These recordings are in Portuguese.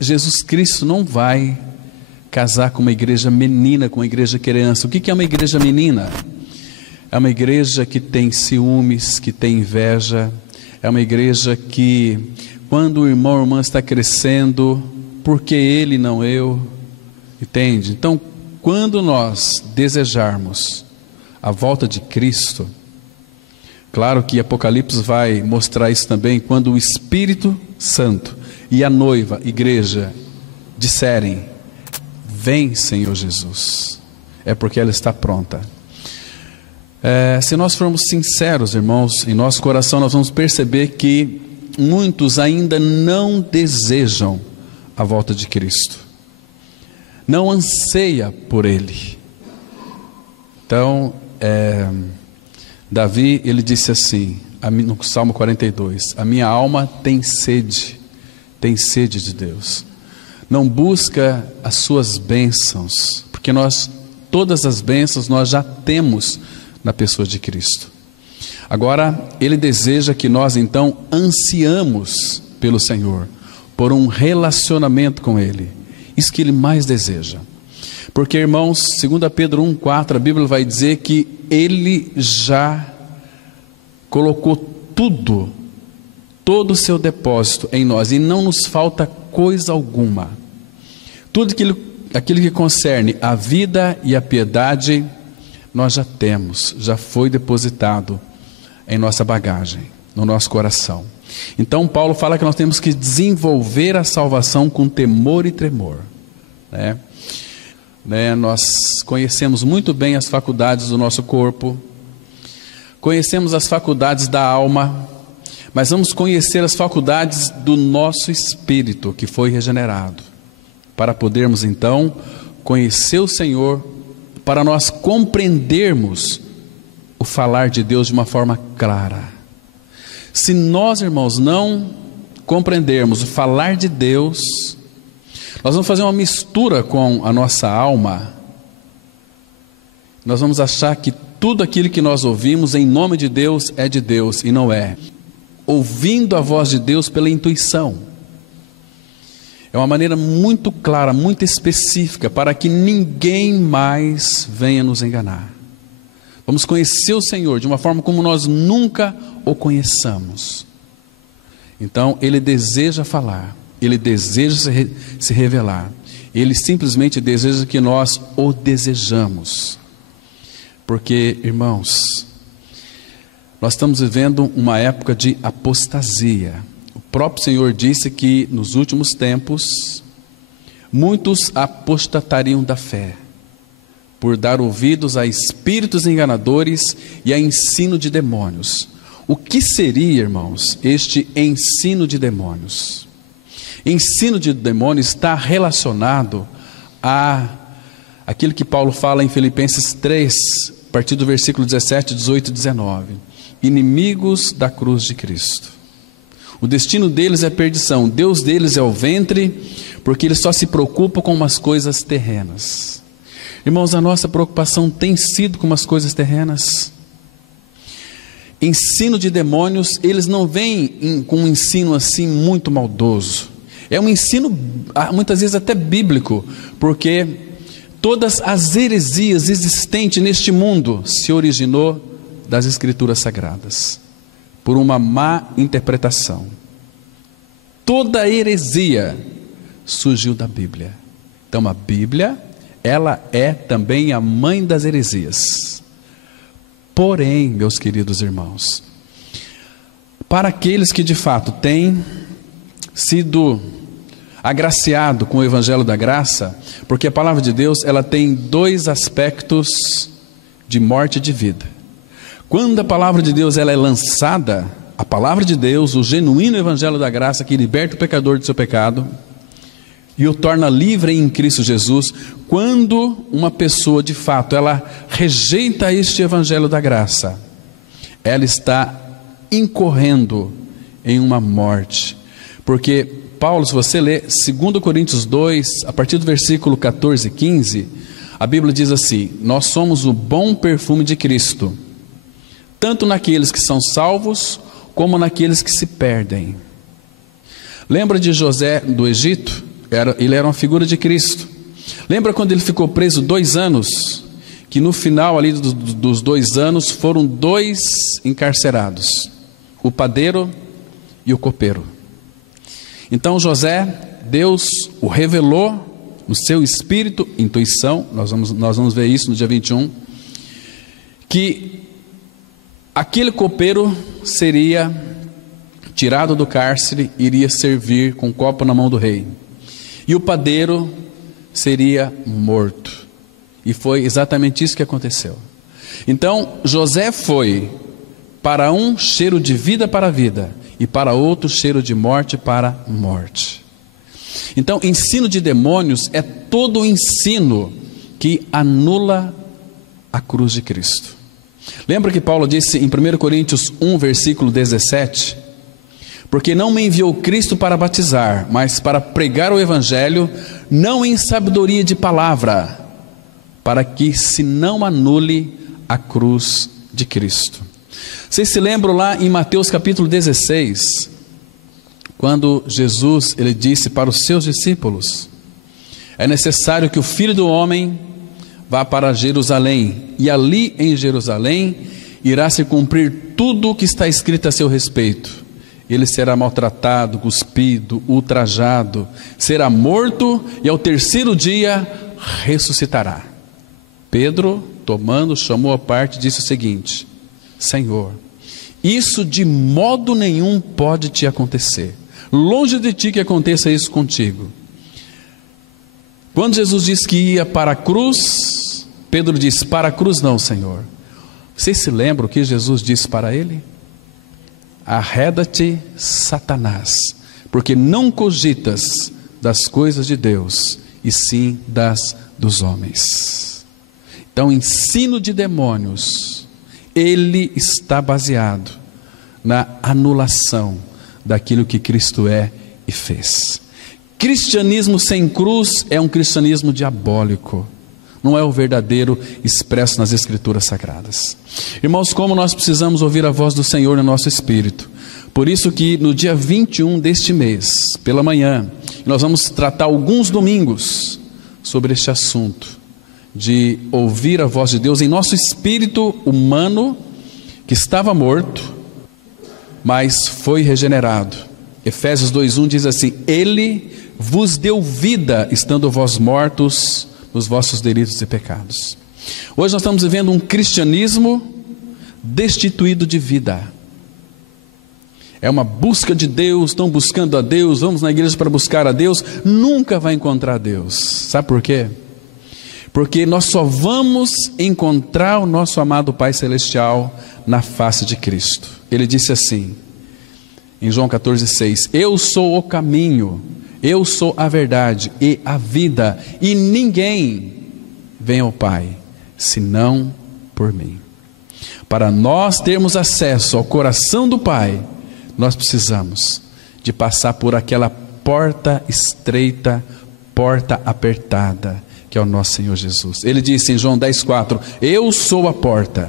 Jesus Cristo não vai casar com uma igreja menina, com uma igreja criança. O que é uma igreja menina? É uma igreja que tem ciúmes, que tem inveja. É uma igreja que, quando o irmão ou irmã está crescendo, por que ele não eu? Entende? Então, quando nós desejarmos a volta de Cristo, claro que Apocalipse vai mostrar isso também, quando o Espírito Santo e a noiva, igreja, disserem: vem, Senhor Jesus, é porque ela está pronta. Se nós formos sinceros, irmãos, em nosso coração, nós vamos perceber que muitos ainda não desejam a volta de Cristo, não anseia por Ele. Então, Davi, ele disse assim, no Salmo 42, a minha alma tem sede de Deus. Não busca as suas bênçãos, porque todas as bênçãos nós já temos na pessoa de Cristo. Agora, ele deseja que nós então ansiamos pelo Senhor, por um relacionamento com Ele. Isso que Ele mais deseja. Porque, irmãos, 2 Pedro 1,4, a Bíblia vai dizer que Ele já colocou todo o seu depósito em nós, e não nos falta coisa alguma. Tudo aquilo que concerne a vida e a piedade, nós já temos, já foi depositado em nossa bagagem, no nosso coração. Então Paulo fala que nós temos que desenvolver a salvação com temor e tremor, nós conhecemos muito bem as faculdades do nosso corpo, conhecemos as faculdades da alma, mas vamos conhecer as faculdades do nosso espírito, que foi regenerado, para podermos então conhecer o Senhor, para nós compreendermos o falar de Deus de uma forma clara. Se nós, irmãos, não compreendermos o falar de Deus, nós vamos fazer uma mistura com a nossa alma. Nós vamos achar que tudo aquilo que nós ouvimos em nome de Deus é de Deus, e não é. Ouvindo a voz de Deus pela intuição. É uma maneira muito clara, muito específica, para que ninguém mais venha nos enganar. Vamos conhecer o Senhor de uma forma como nós nunca o conheçamos. Então, Ele deseja falar, Ele deseja se revelar, Ele simplesmente deseja que nós o desejamos. Porque, irmãos, nós estamos vivendo uma época de apostasia. O próprio Senhor disse que nos últimos tempos, muitos apostatariam da fé, por dar ouvidos a espíritos enganadores e a ensino de demônios. O que seria, irmãos, este ensino de demônios? Ensino de demônios está relacionado a aquilo que Paulo fala em Filipenses 3, a partir do versículo 17, 18 e 19. Inimigos da cruz de Cristo. O destino deles é perdição, Deus deles é o ventre, porque eles só se preocupam com umas coisas terrenas. Irmãos, a nossa preocupação tem sido com umas coisas terrenas. Ensino de demônios, eles não vêm com um ensino assim muito maldoso. É um ensino, muitas vezes até bíblico, porque todas as heresias existentes neste mundo se originou das Escrituras Sagradas, por uma má interpretação. Toda heresia surgiu da Bíblia. Então a Bíblia, ela é também a mãe das heresias. Porém, meus queridos irmãos, para aqueles que de fato têm sido agraciado com o Evangelho da Graça, porque a palavra de Deus, ela tem dois aspectos de morte e de vida. Quando a palavra de Deus ela é lançada, a palavra de Deus, o genuíno Evangelho da Graça, que liberta o pecador do seu pecado e o torna livre em Cristo Jesus. Quando uma pessoa de fato ela rejeita este Evangelho da Graça, ela está incorrendo em uma morte. Porque Paulo, se você ler 2 Coríntios 2, a partir do versículo 14 e 15, a Bíblia diz assim: nós somos o bom perfume de Cristo, tanto naqueles que são salvos, como naqueles que se perdem. Lembra de José do Egito? Ele era uma figura de Cristo. Lembra quando ele ficou preso 2 anos? Que no final ali dos 2 anos foram 2 encarcerados, o padeiro e o copeiro. Então José, Deus o revelou no seu espírito, intuição, nós vamos ver isso no dia 21, que aquele copeiro seria tirado do cárcere, iria servir com um copo na mão do rei, e o padeiro seria morto. E foi exatamente isso que aconteceu. Então José foi para um cheiro de vida para a vida, e para outro cheiro de morte para a morte. Então, ensino de demônios é todo o ensino que anula a cruz de Cristo. Lembra que Paulo disse em 1 Coríntios 1, versículo 17? Porque não me enviou Cristo para batizar, mas para pregar o evangelho, não em sabedoria de palavra, para que se não anule a cruz de Cristo. Vocês se lembram lá em Mateus capítulo 16, quando Jesus ele disse para os seus discípulos: é necessário que o Filho do Homem vá para Jerusalém, e ali em Jerusalém irá se cumprir tudo o que está escrito a seu respeito. Ele será maltratado, cuspido, ultrajado, será morto e ao 3º dia ressuscitará. Pedro, tomando, chamou à parte e disse o seguinte: Senhor, isso de modo nenhum pode te acontecer. Longe de ti que aconteça isso contigo. Quando Jesus disse que ia para a cruz, Pedro disse: para a cruz não, Senhor. Vocês se lembram o que Jesus disse para ele? Arreda-te, Satanás, porque não cogitas das coisas de Deus, e sim das dos homens. Então, o ensino de demônios, ele está baseado na anulação daquilo que Cristo é e fez. Cristianismo sem cruz é um cristianismo diabólico, não é o verdadeiro expresso nas Escrituras Sagradas. Irmãos, como nós precisamos ouvir a voz do Senhor no nosso espírito. Por isso que no dia 21 deste mês, pela manhã, nós vamos tratar alguns domingos sobre este assunto, de ouvir a voz de Deus em nosso espírito humano, que estava morto, mas foi regenerado. Efésios 2:1 diz assim: Ele vos deu vida, estando vós mortos nos vossos delitos e pecados. Hoje nós estamos vivendo um cristianismo destituído de vida. É uma busca de Deus, estão buscando a Deus, vamos na igreja para buscar a Deus, nunca vai encontrar Deus. Sabe por quê? Porque nós só vamos encontrar o nosso amado Pai Celestial na face de Cristo. Ele disse assim, em João 14,6: Eu sou o caminho, eu sou a verdade e a vida, e ninguém vem ao Pai, senão por mim. Para nós termos acesso ao coração do Pai, nós precisamos de passar por aquela porta estreita, porta apertada, que é o nosso Senhor Jesus. Ele disse em João 10,4: Eu sou a porta,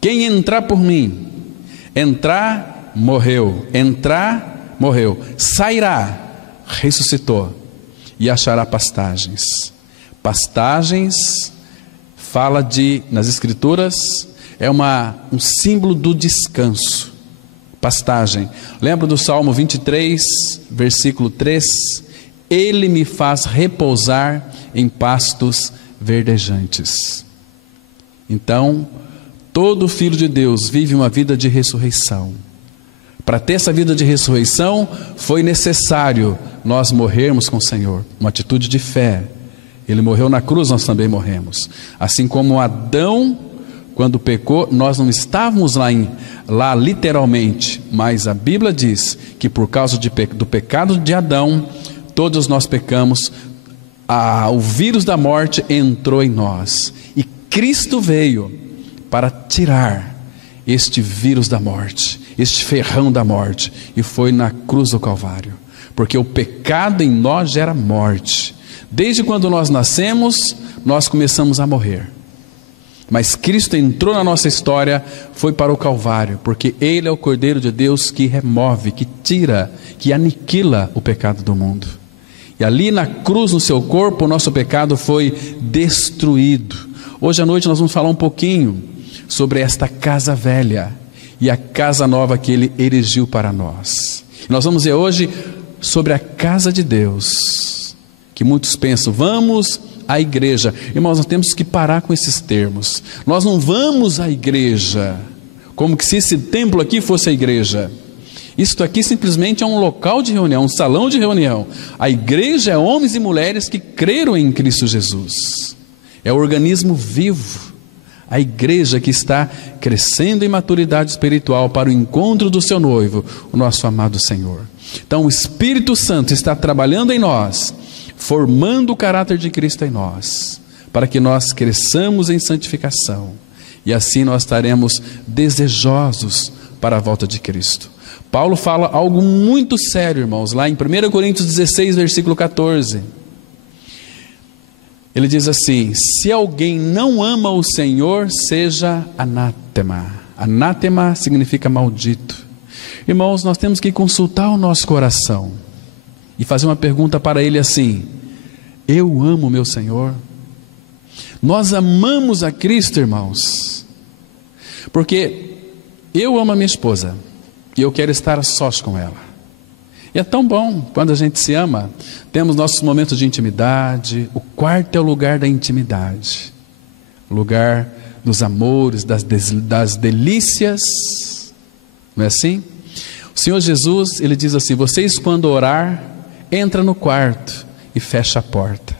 quem entrar por mim, entrar, morreu, entrar, morreu, sairá, ressuscitou, e achará pastagens. Pastagens fala nas Escrituras, é um símbolo do descanso. Pastagem, lembra do Salmo 23, versículo 3: Ele me faz repousar em pastos verdejantes. Então, todo filho de Deus vive uma vida de ressurreição. Para ter essa vida de ressurreição, foi necessário nós morrermos com o Senhor, uma atitude de fé. Ele morreu na cruz, nós também morremos. Assim como Adão, quando pecou, nós não estávamos lá literalmente, mas a Bíblia diz que por causa do pecado de Adão, todos nós pecamos, o vírus da morte entrou em nós, e Cristo veio para tirar este vírus da morte, este ferrão da morte, e foi na cruz do Calvário, porque o pecado em nós gera morte. Desde quando nós nascemos, nós começamos a morrer. Mas Cristo entrou na nossa história, foi para o Calvário, porque Ele é o Cordeiro de Deus que remove, que tira, que aniquila o pecado do mundo. E ali na cruz, no seu corpo, o nosso pecado foi destruído. Hoje à noite nós vamos falar um pouquinho sobre esta casa velha e a casa nova que Ele erigiu para nós. Nós vamos ver hoje sobre a casa de Deus, que muitos pensam, vamos à igreja. Irmãos, nós temos que parar com esses termos. Nós não vamos à igreja como que se esse templo aqui fosse a igreja. Isto aqui simplesmente é um local de reunião, um salão de reunião. A igreja é homens e mulheres que creram em Cristo Jesus. É o organismo vivo, a igreja que está crescendo em maturidade espiritual para o encontro do seu noivo, o nosso amado Senhor. Então o Espírito Santo está trabalhando em nós, formando o caráter de Cristo em nós, para que nós cresçamos em santificação, e assim nós estaremos desejosos para a volta de Cristo. Paulo fala algo muito sério, irmãos, lá em 1 Coríntios 16, versículo 14. Ele diz assim: se alguém não ama o Senhor, seja anátema. Anátema significa maldito. Irmãos, nós temos que consultar o nosso coração e fazer uma pergunta para Ele assim: eu amo meu Senhor? Nós amamos a Cristo, irmãos, porque eu amo a minha esposa e eu quero estar a sós com ela. E é tão bom quando a gente se ama. Temos nossos momentos de intimidade. O quarto é o lugar da intimidade, o lugar dos amores, das delícias. Não é assim? O Senhor Jesus, Ele diz assim: vocês quando orar, entra no quarto e fecha a porta,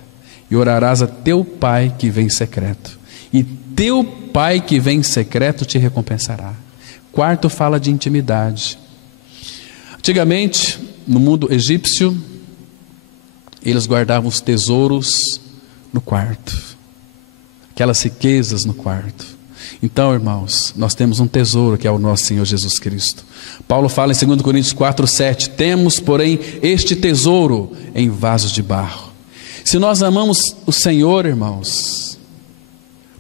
e orarás a teu Pai que vem em secreto, e teu Pai que vem em secreto te recompensará. Quarto fala de intimidade. Antigamente, no mundo egípcio, eles guardavam os tesouros no quarto, aquelas riquezas no quarto. Então, irmãos, nós temos um tesouro que é o nosso Senhor Jesus Cristo. Paulo fala em 2 Coríntios 4:7, temos, porém, este tesouro em vasos de barro. Se nós amamos o Senhor, irmãos,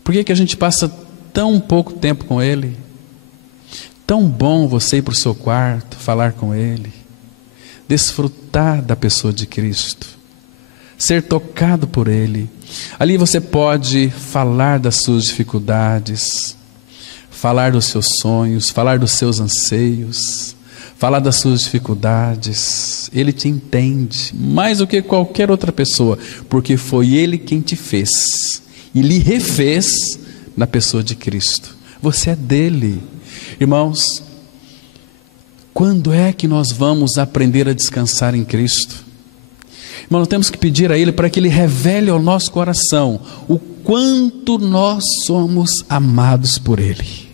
por que a gente passa tão pouco tempo com Ele? Tão bom você ir para o seu quarto, falar com Ele, desfrutar da pessoa de Cristo, ser tocado por Ele. Ali você pode falar das suas dificuldades, falar dos seus sonhos, falar dos seus anseios, falar das suas dificuldades. Ele te entende mais do que qualquer outra pessoa, porque foi Ele quem te fez e lhe refez na pessoa de Cristo. Você é dele. Irmãos, quando é que nós vamos aprender a descansar em Cristo? Irmão, nós temos que pedir a Ele para que Ele revele ao nosso coração o quanto nós somos amados por Ele.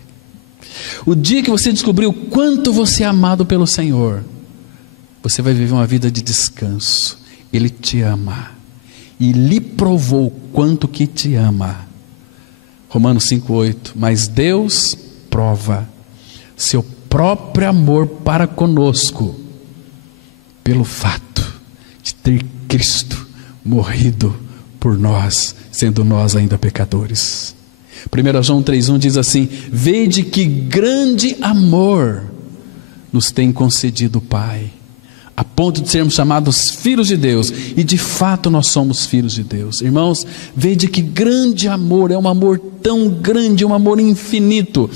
O dia que você descobrir o quanto você é amado pelo Senhor, você vai viver uma vida de descanso. Ele te ama e lhe provou o quanto que te ama. Romanos 5:8, mas Deus prova seu próprio amor para conosco pelo fato de ter Cristo morrido por nós, sendo nós ainda pecadores. 1 João 3:1 diz assim: vede que grande amor nos tem concedido o Pai, a ponto de sermos chamados filhos de Deus, e de fato nós somos filhos de Deus. Irmãos, vede que grande amor, é um amor tão grande, um amor infinito.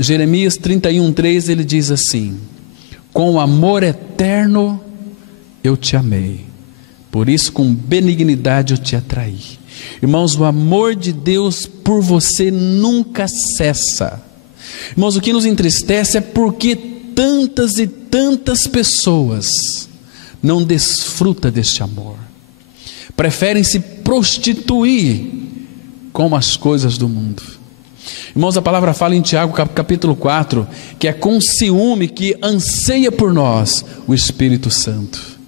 Jeremias 31:3 ele diz assim: com amor eterno eu te amei, por isso com benignidade eu te atraí. Irmãos, o amor de Deus por você nunca cessa. Irmãos, o que nos entristece é porque tantas e tantas pessoas não desfrutam deste amor, preferem se prostituir com as coisas do mundo. Irmãos, a palavra fala em Tiago capítulo 4, que é com ciúme que anseia por nós o Espírito Santo.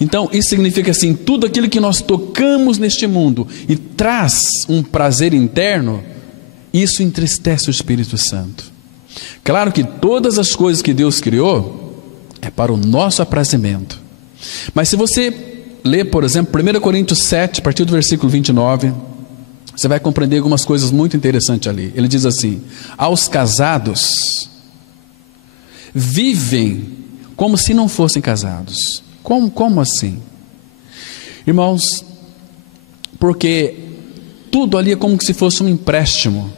Então isso significa assim, tudo aquilo que nós tocamos neste mundo e traz um prazer interno, isso entristece o Espírito Santo. Claro que todas as coisas que Deus criou é para o nosso aprazimento, mas se você ler, por exemplo, 1 Coríntios 7, a partir do versículo 29, você vai compreender algumas coisas muito interessantes ali. Ele diz assim: aos casados, vivem como se não fossem casados. Como assim? Irmãos, porque tudo ali é como se fosse um empréstimo.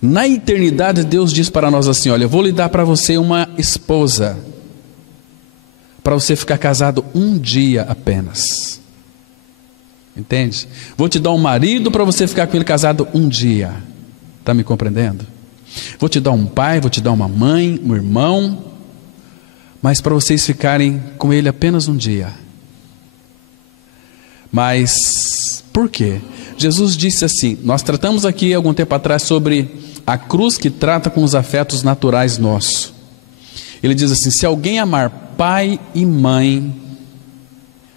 Na eternidade, Deus diz para nós assim: olha, eu vou lhe dar para você uma esposa, para você ficar casado um dia apenas. Entende? Vou te dar um marido para você ficar com ele casado um dia. Está me compreendendo? Vou te dar um pai, vou te dar uma mãe, um irmão, mas para vocês ficarem com ele apenas um dia. Mas por quê? Jesus disse assim, nós tratamos aqui algum tempo atrás sobre a cruz que trata com os afetos naturais nossos. Ele diz assim: se alguém amar pai e mãe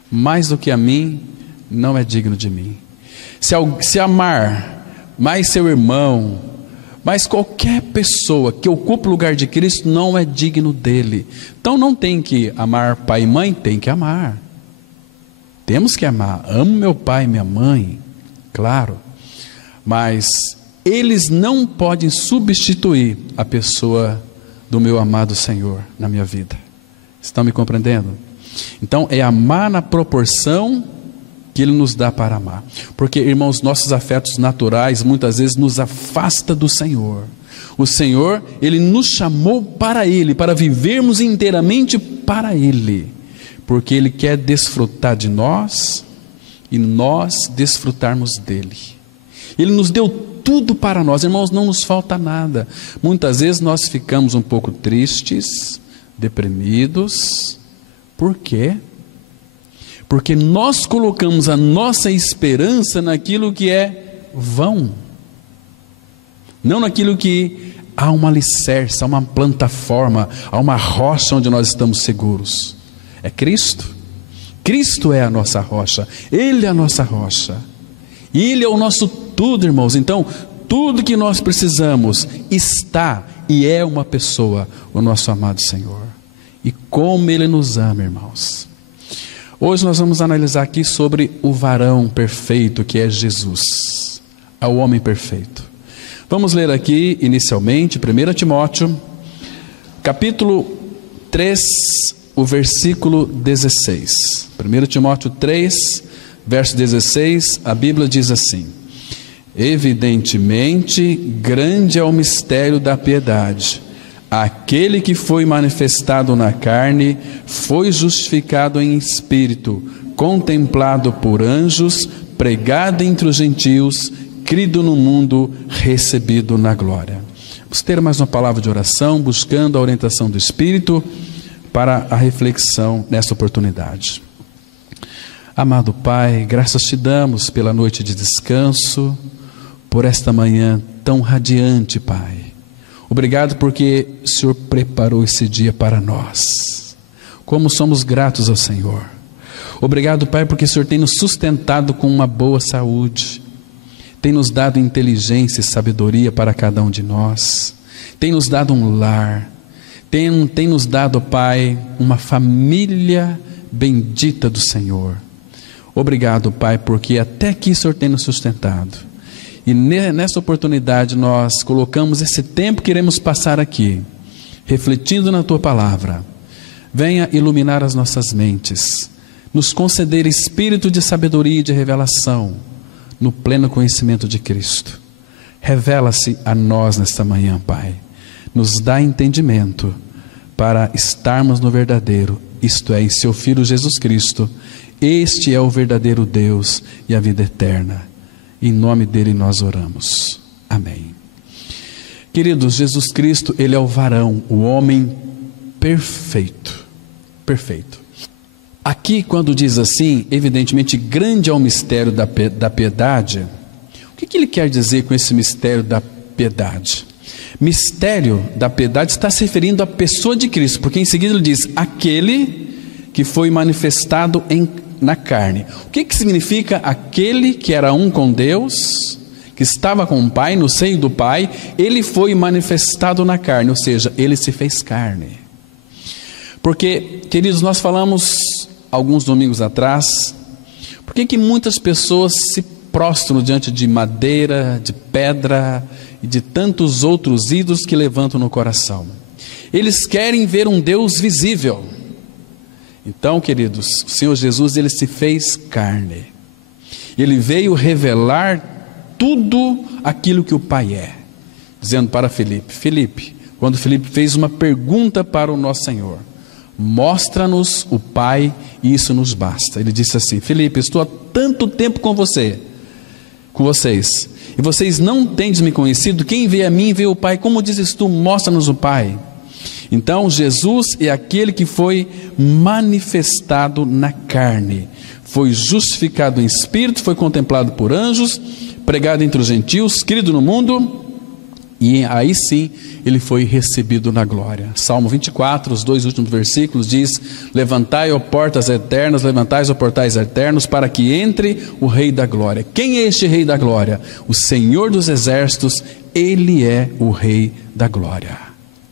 mais do que a mim, não é digno de mim. Se amar mais seu irmão, mais qualquer pessoa que ocupa o lugar de Cristo, não é digno dele. Então não tem que amar pai e mãe, tem que amar. Temos que amar. Amo meu pai e minha mãe, claro, mas eles não podem substituir a pessoa do meu amado Senhor na minha vida. Estão me compreendendo? Então é amar na proporção que Ele nos dá para amar. Porque, irmãos, nossos afetos naturais muitas vezes nos afasta do Senhor. O Senhor, Ele nos chamou para Ele, para vivermos inteiramente para Ele, porque Ele quer desfrutar de nós e nós desfrutarmos dEle. Ele nos deu tudo para nós, irmãos, não nos falta nada. Muitas vezes nós ficamos um pouco tristes, deprimidos. Por quê? Porque nós colocamos a nossa esperança naquilo que é vão, não naquilo que há uma alicerce, há uma plataforma, há uma rocha onde nós estamos seguros. É Cristo. Cristo é a nossa rocha, Ele é a nossa rocha, e Ele é o nosso tudo, irmãos. Então, tudo que nós precisamos está e é uma pessoa, o nosso amado Senhor. E como Ele nos ama, irmãos. Hoje nós vamos analisar aqui sobre o varão perfeito que é Jesus, o homem perfeito. Vamos ler aqui inicialmente 1 Timóteo, capítulo 3, o versículo 16. 1 Timóteo 3, verso 16, a Bíblia diz assim: evidentemente grande é o mistério da piedade. Aquele que foi manifestado na carne foi justificado em espírito, contemplado por anjos, pregado entre os gentios, crido no mundo, recebido na glória. Vamos ter mais uma palavra de oração, buscando a orientação do Espírito para a reflexão nesta oportunidade. Amado Pai, graças te damos pela noite de descanso, por esta manhã tão radiante, Pai. Obrigado porque o Senhor preparou esse dia para nós. Como somos gratos ao Senhor. Obrigado, Pai, porque o Senhor tem nos sustentado com uma boa saúde. Tem nos dado inteligência e sabedoria para cada um de nós. Tem nos dado um lar. Tem nos dado, Pai, uma família bendita do Senhor. Obrigado, Pai, porque até aqui o Senhor tem nos sustentado. E nessa oportunidade nós colocamos esse tempo que iremos passar aqui, refletindo na Tua Palavra. Venha iluminar as nossas mentes, nos conceder espírito de sabedoria e de revelação, no pleno conhecimento de Cristo. Revela-se a nós nesta manhã, Pai. Nos dá entendimento para estarmos no verdadeiro, isto é, em Seu Filho Jesus Cristo. Este é o verdadeiro Deus e a vida eterna. Em nome dele nós oramos. Amém. Queridos, Jesus Cristo, Ele é o varão, o homem perfeito. Perfeito. Aqui quando diz assim, evidentemente grande é o mistério da piedade. O que ele quer dizer com esse mistério da piedade? Mistério da piedade está se referindo à pessoa de Cristo, porque em seguida ele diz, aquele que foi manifestado na carne. O que significa aquele que era um com Deus, que estava com o Pai, no seio do Pai, ele foi manifestado na carne, ou seja, ele se fez carne. Porque, queridos, nós falamos alguns domingos atrás, por que muitas pessoas se prostram diante de madeira, de pedra e de tantos outros ídolos que levantam no coração. Eles querem ver um Deus visível. Então, queridos, o Senhor Jesus, ele se fez carne. Ele veio revelar tudo aquilo que o Pai é, dizendo para Filipe: Filipe, quando Filipe fez uma pergunta para o nosso Senhor: mostra-nos o Pai e isso nos basta. Ele disse assim: Filipe, estou há tanto tempo com vocês, e vocês não têm me conhecido. Quem vê a mim vê o Pai. Como dizes tu, mostra-nos o Pai? Então Jesus é aquele que foi manifestado na carne, foi justificado em espírito, foi contemplado por anjos, pregado entre os gentios, querido no mundo, e aí sim ele foi recebido na glória. Salmo 24, os 2 últimos versículos diz: levantai, ó portas eternas, levantai, ó portais eternos, para que entre o Rei da glória. Quem é este Rei da glória? O Senhor dos exércitos, ele é o Rei da glória.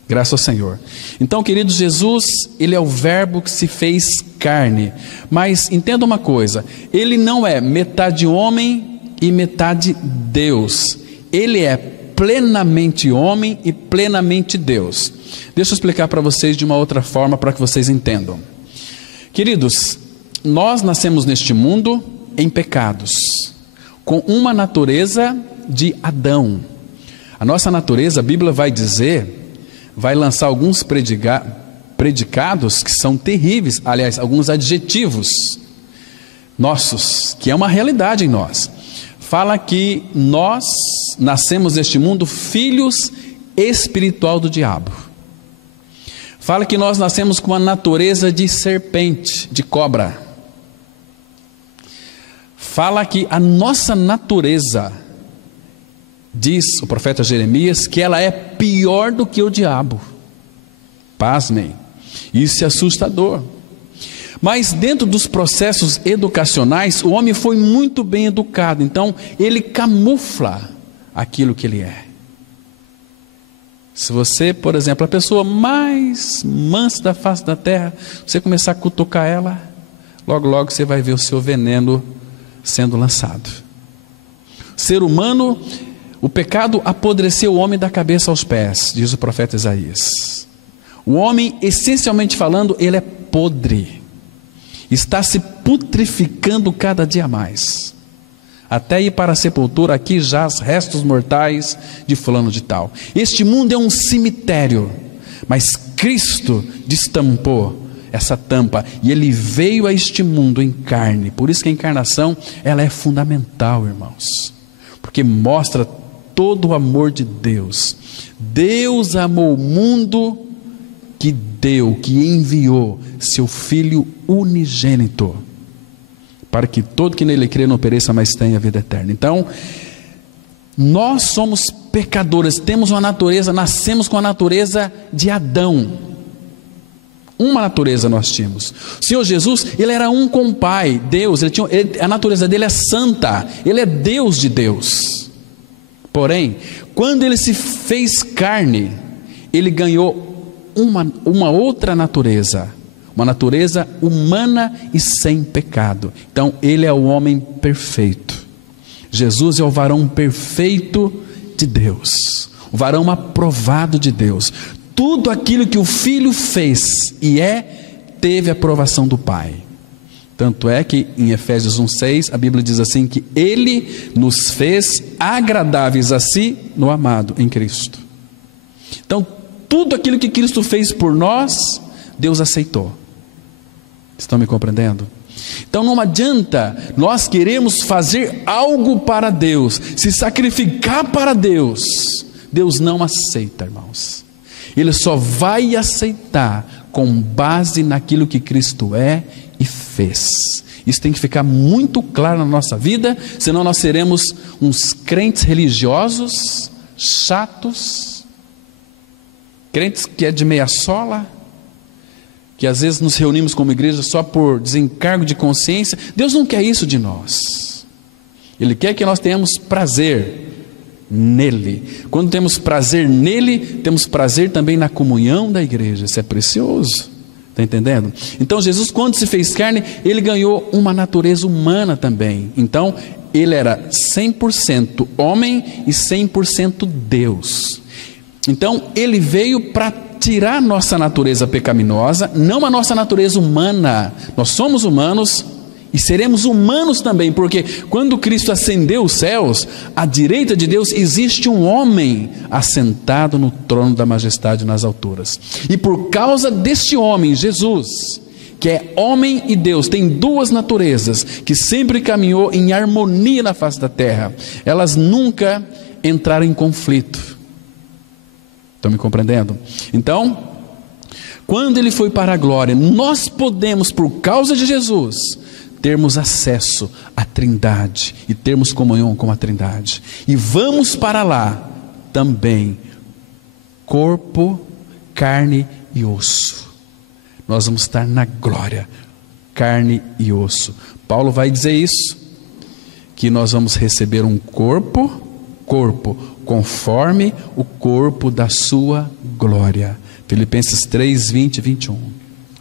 Graças ao Senhor. Então, queridos, Jesus, ele é o verbo que se fez carne. Mas entenda uma coisa: ele não é metade homem e metade Deus. Ele é plenamente homem e plenamente Deus. Deixa eu explicar para vocês de uma outra forma, para que vocês entendam. Queridos, nós nascemos neste mundo em pecados, com uma natureza de Adão. A nossa natureza, a Bíblia vai dizer, vai lançar alguns predicados que são terríveis, aliás, alguns adjetivos nossos, que é uma realidade em nós. Fala que nós nascemos neste mundo filhos espiritual do diabo. Fala que nós nascemos com a natureza de serpente, de cobra. Fala que a nossa natureza, diz o profeta Jeremias, que ela é pior do que o diabo. Pasmem, isso é assustador. Mas dentro dos processos educacionais, o homem foi muito bem educado, então ele camufla aquilo que ele é. Se você, por exemplo, a pessoa mais mansa da face da terra, você começar a cutucar ela, logo logo você vai ver o seu veneno sendo lançado. Ser humano, o pecado apodreceu o homem da cabeça aos pés, diz o profeta Isaías. O homem, essencialmente falando, ele é podre, está se putrificando cada dia mais, até ir para a sepultura. Aqui jaz restos mortais de fulano de tal. Este mundo é um cemitério, mas Cristo destampou essa tampa, e ele veio a este mundo em carne. Por isso que a encarnação, ela é fundamental, irmãos, porque mostra todo o amor de Deus. Deus amou o mundo, que enviou seu Filho unigênito, para que todo que nele crê não pereça, mas tenha vida eterna. Então, nós somos pecadores, temos uma natureza, nascemos com a natureza de Adão. Uma natureza nós tínhamos. O Senhor Jesus, ele era um com o Pai, Deus, a natureza dele é santa, ele é Deus de Deus. Porém, quando ele se fez carne, ele ganhou uma outra natureza, uma natureza humana e sem pecado. Então ele é o homem perfeito. Jesus é o varão perfeito de Deus, o varão aprovado de Deus. Tudo aquilo que o Filho fez teve a aprovação do Pai. Tanto é que em Efésios 1,6 a Bíblia diz assim, que ele nos fez agradáveis a si no amado, em Cristo. Então tudo aquilo que Cristo fez por nós, Deus aceitou. Estão me compreendendo? Então não adianta nós queremos fazer algo para Deus, se sacrificar para Deus. Deus não aceita, irmãos. Ele só vai aceitar com base naquilo que Cristo é e fez. Isso tem que ficar muito claro na nossa vida, senão nós seremos uns crentes religiosos, chatos, crentes que é de meia sola, que às vezes nos reunimos como igreja só por desencargo de consciência. Deus não quer isso de nós. Ele quer que nós tenhamos prazer nele. Quando temos prazer nele, temos prazer também na comunhão da igreja. Isso é precioso. Está entendendo? Então Jesus, quando se fez carne, ele ganhou uma natureza humana também. Então ele era 100% homem e 100% Deus. Então ele veio para tirar nossa natureza pecaminosa, não a nossa natureza humana. Nós somos humanos e seremos humanos também, porque quando Cristo ascendeu os céus, à direita de Deus existe um homem assentado no trono da majestade nas alturas. E por causa deste homem, Jesus, que é homem e Deus, tem duas naturezas, que sempre caminhou em harmonia na face da terra. Elas nunca entraram em conflito. Estão me compreendendo? Então, quando ele foi para a glória, nós podemos, por causa de Jesus, termos acesso à Trindade e termos comunhão com a Trindade. E vamos para lá também, corpo, carne e osso. Nós vamos estar na glória, carne e osso. Paulo vai dizer isso, que nós vamos receber um corpo conforme o corpo da sua glória. Filipenses 3, 20 e 21,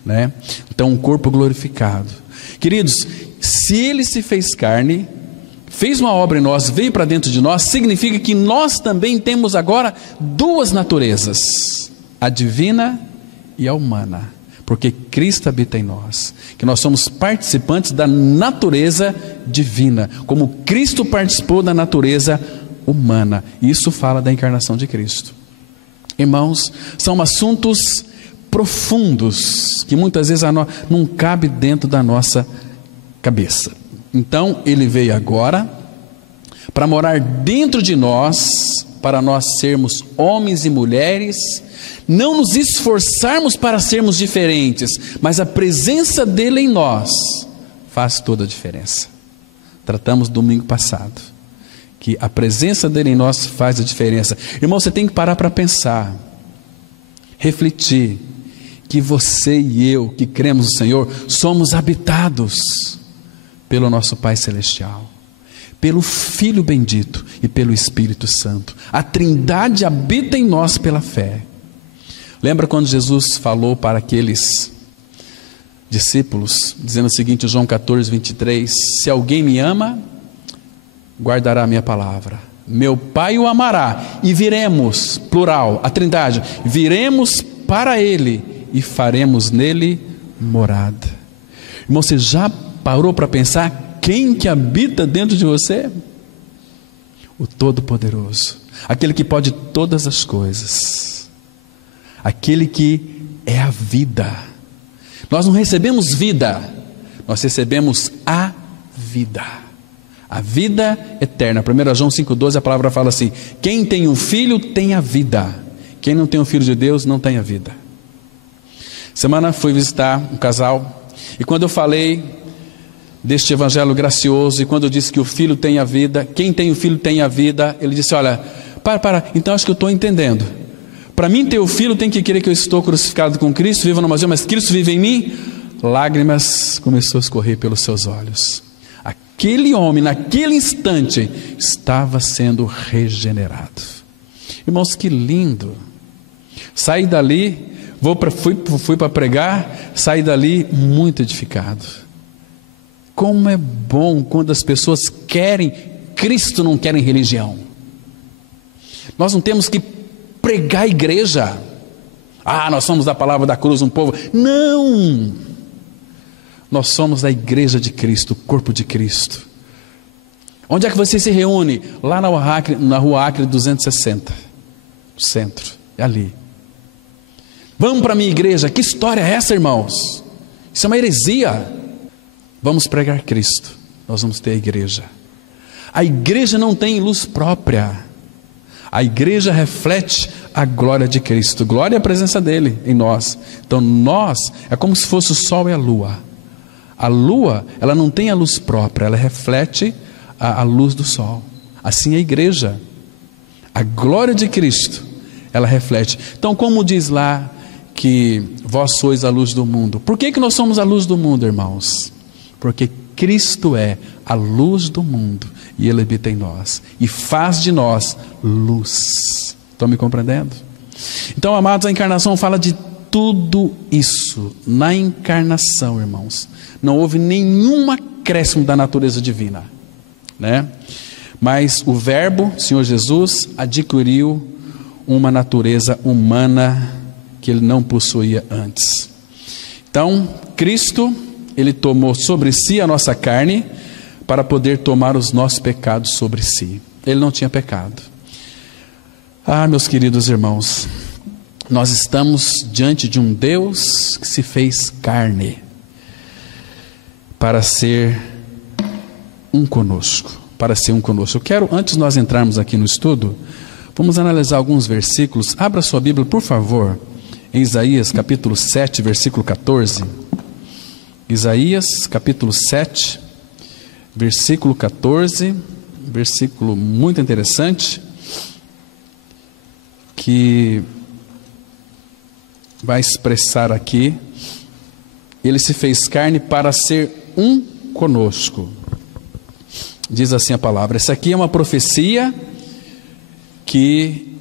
né? Então um corpo glorificado. Queridos, se ele se fez carne, fez uma obra em nós, veio para dentro de nós, significa que nós também temos agora duas naturezas, a divina e a humana, porque Cristo habita em nós, que nós somos participantes da natureza divina, como Cristo participou da natureza humana. Isso fala da encarnação de Cristo. Irmãos, são assuntos profundos, que muitas vezes não cabe dentro da nossa cabeça. Então ele veio agora para morar dentro de nós, para nós sermos homens e mulheres, não nos esforçarmos para sermos diferentes, mas a presença dele em nós faz toda a diferença. Tratamos domingo passado, que a presença dele em nós faz a diferença. Irmão, você tem que parar para pensar, refletir, que você e eu, que cremos no Senhor, somos habitados pelo nosso Pai Celestial, pelo Filho bendito e pelo Espírito Santo. A Trindade habita em nós pela fé. Lembra quando Jesus falou para aqueles discípulos, dizendo o seguinte, João 14, 23, se alguém me ama, guardará a minha palavra, meu Pai o amará, e viremos, plural, a Trindade, viremos para Ele, e faremos nele morada. Irmão, você já parou para pensar quem que habita dentro de você? O Todo-Poderoso, aquele que pode todas as coisas, aquele que é a vida. Nós não recebemos vida, nós recebemos a vida eterna. 1 João 5,12, a palavra fala assim, quem tem um filho tem a vida, quem não tem um filho de Deus não tem a vida. Semana fui visitar um casal, e quando eu falei deste evangelho gracioso, e quando eu disse que o filho tem a vida, quem tem o filho tem a vida, ele disse, olha, para, então acho que eu estou entendendo. Para mim ter o filho tem que querer que eu estou crucificado com Cristo, vivo no Brasil, mas Cristo vive em mim. Lágrimas começou a escorrer pelos seus olhos. Aquele homem, naquele instante, estava sendo regenerado. Irmãos, que lindo. Saí dali, fui para pregar, saí dali muito edificado. Como é bom quando as pessoas querem Cristo, não querem religião. Nós não temos que pregar a igreja. Nós somos da palavra da cruz, um povo. Não! Nós somos a igreja de Cristo, o corpo de Cristo. Onde é que você se reúne? Lá na Rua Acre 260, no centro, é ali. Vamos para a minha igreja. Que história é essa, irmãos? Isso é uma heresia. Vamos pregar Cristo, nós vamos ter a igreja. A igreja não tem luz própria. A igreja reflete a glória de Cristo. Glória é a presença dele em nós. Então nós, é como se fosse o sol e a lua. A lua, ela não tem a luz própria, ela reflete a luz do sol. Assim é a igreja. A glória de Cristo, ela reflete. Então, como diz lá que vós sois a luz do mundo. Por que nós somos a luz do mundo, irmãos? Porque Cristo é a luz do mundo e Ele habita em nós e faz de nós luz. Estão me compreendendo? Então, amados, a encarnação fala de tudo isso na encarnação, irmãos, não houve nenhum acréscimo da natureza divina, né? Mas o Verbo, Senhor Jesus, adquiriu uma natureza humana que ele não possuía antes. Então, Cristo, ele tomou sobre si a nossa carne para poder tomar os nossos pecados sobre si. Ele não tinha pecado. Ah, meus queridos irmãos, nós estamos diante de um Deus que se fez carne para ser um conosco, Eu quero, antes de nós entrarmos aqui no estudo, vamos analisar alguns versículos. Abra sua Bíblia, por favor, em Isaías capítulo 7, versículo 14. Isaías capítulo 7, versículo 14, versículo muito interessante, que vai expressar aqui, ele se fez carne para ser um conosco. Diz assim a palavra. Essa aqui é uma profecia que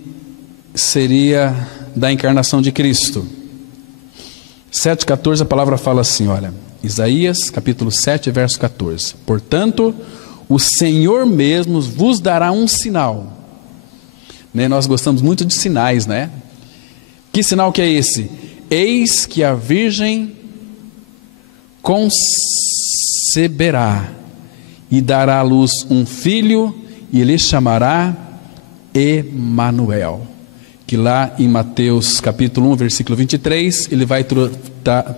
seria da encarnação de Cristo. 7,14, a palavra fala assim, olha, Isaías capítulo 7, verso 14. Portanto, o Senhor mesmo vos dará um sinal. Né? Nós gostamos muito de sinais, né? Que sinal que é esse? Eis que a virgem conceberá e dará à luz um filho e lhe chamará Emanuel. Que lá em Mateus capítulo 1, versículo 23, ele vai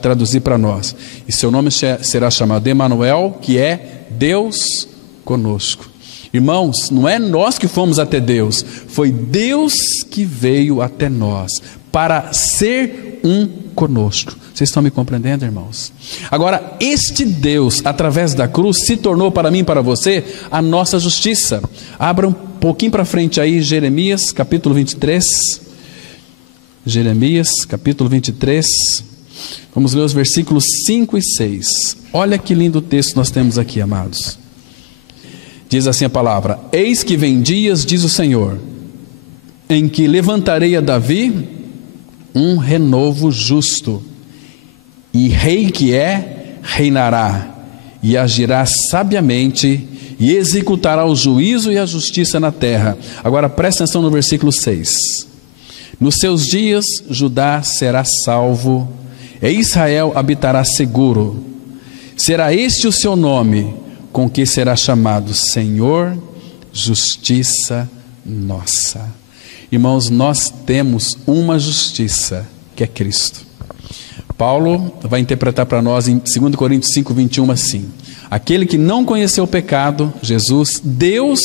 traduzir para nós. E seu nome será chamado Emanuel, que é Deus conosco. Irmãos, não é nós que fomos até Deus, foi Deus que veio até nós, para ser um conosco. Vocês estão me compreendendo, irmãos? Agora, este Deus, através da cruz, se tornou para mim e para você a nossa justiça. Abra um pouquinho para frente aí, Jeremias capítulo 23. Jeremias capítulo 23. Vamos ler os versículos 5 e 6. Olha que lindo texto nós temos aqui, amados. Diz assim a palavra: Eis que vem dias, diz o Senhor, em que levantarei a Davi um renovo justo, e rei que é, reinará, e agirá sabiamente, e executará o juízo e a justiça na terra. Agora presta atenção no versículo 6. Nos seus dias Judá será salvo, e Israel habitará seguro. Será este o seu nome, com que será chamado Senhor, Justiça Nossa. Irmãos, nós temos uma justiça, que é Cristo. Paulo vai interpretar para nós em 2 Coríntios 5, 21 assim: aquele que não conheceu o pecado, Jesus, Deus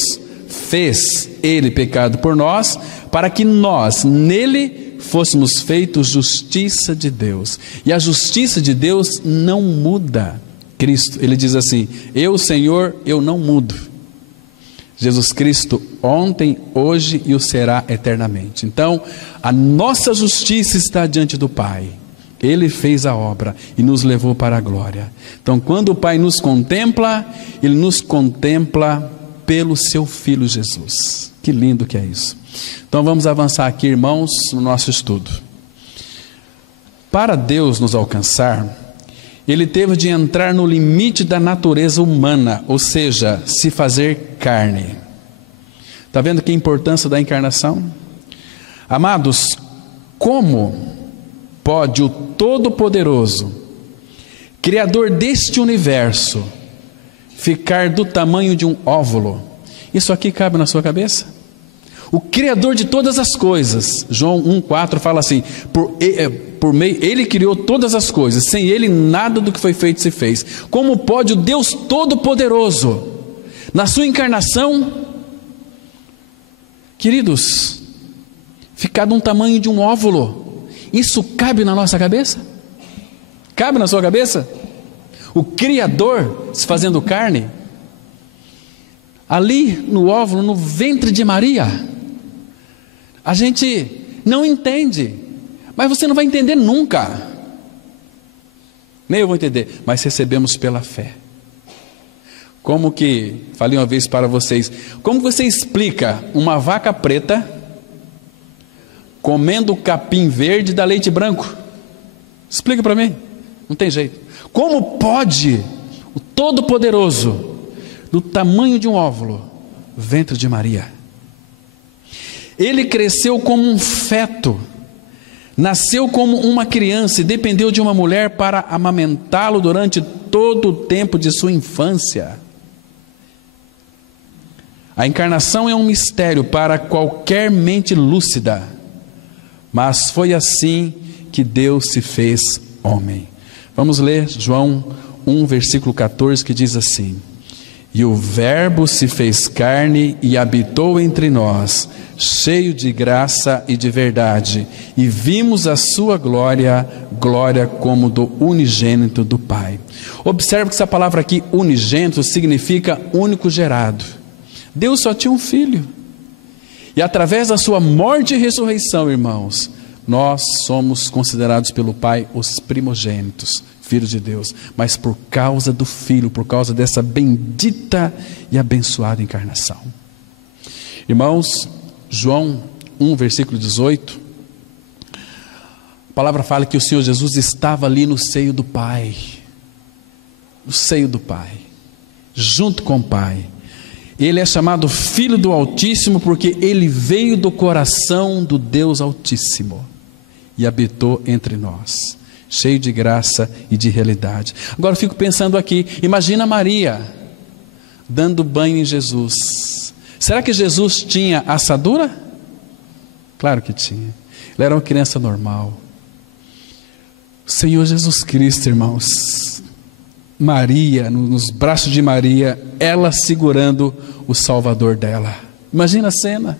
fez ele pecado por nós, para que nós nele fôssemos feitos justiça de Deus. E a justiça de Deus não muda. Cristo, ele diz assim: eu, Senhor, eu não mudo. Jesus Cristo ontem, hoje e o será eternamente. Então, a nossa justiça está diante do Pai. Ele fez a obra e nos levou para a glória. Então, quando o Pai nos contempla, Ele nos contempla pelo Seu Filho Jesus. Que lindo que é isso. Então, vamos avançar aqui, irmãos, no nosso estudo. Para Deus nos alcançar, Ele teve de entrar no limite da natureza humana, ou seja, se fazer carne. Está vendo que importância da encarnação? Amados, como pode o Todo-Poderoso, Criador deste universo, ficar do tamanho de um óvulo? Isso aqui cabe na sua cabeça? O Criador de todas as coisas, João 1,4 fala assim: por meio, Ele criou todas as coisas, sem Ele nada do que foi feito se fez. Como pode o Deus Todo-Poderoso, na sua encarnação, queridos, ficar de um tamanho de um óvulo? Isso cabe na nossa cabeça? Cabe na sua cabeça? O Criador se fazendo carne, ali no óvulo, no ventre de Maria. A gente não entende, mas você não vai entender nunca. Nem eu vou entender, mas recebemos pela fé. Como que, falei uma vez para vocês, como você explica uma vaca preta comendo capim verde da leite branco? Explica para mim. Não tem jeito. Como pode o Todo-Poderoso, do tamanho de um óvulo, ventre de Maria? Ele cresceu como um feto, nasceu como uma criança e dependeu de uma mulher para amamentá-lo durante todo o tempo de sua infância. A encarnação é um mistério para qualquer mente lúcida, mas foi assim que Deus se fez homem. Vamos ler João 1, versículo 14, que diz assim: e o Verbo se fez carne e habitou entre nós, cheio de graça e de verdade, e vimos a sua glória, glória como do unigênito do Pai. Observe que essa palavra aqui, unigênito, significa único gerado. Deus só tinha um filho, e através da sua morte e ressurreição, irmãos, nós somos considerados pelo Pai os primogênitos, filhos de Deus, mas por causa do Filho, por causa dessa bendita e abençoada encarnação. Irmãos, João 1, versículo 18, a palavra fala que o Senhor Jesus estava ali no seio do Pai, no seio do Pai, junto com o Pai. Ele é chamado Filho do Altíssimo porque ele veio do coração do Deus Altíssimo e habitou entre nós, cheio de graça e de realidade. Agora eu fico pensando aqui, imagina Maria dando banho em Jesus. Será que Jesus tinha assadura? Claro que tinha. Ele era uma criança normal. O Senhor Jesus Cristo, irmãos, Maria, nos braços de Maria, ela segurando o Salvador dela. Imagina a cena.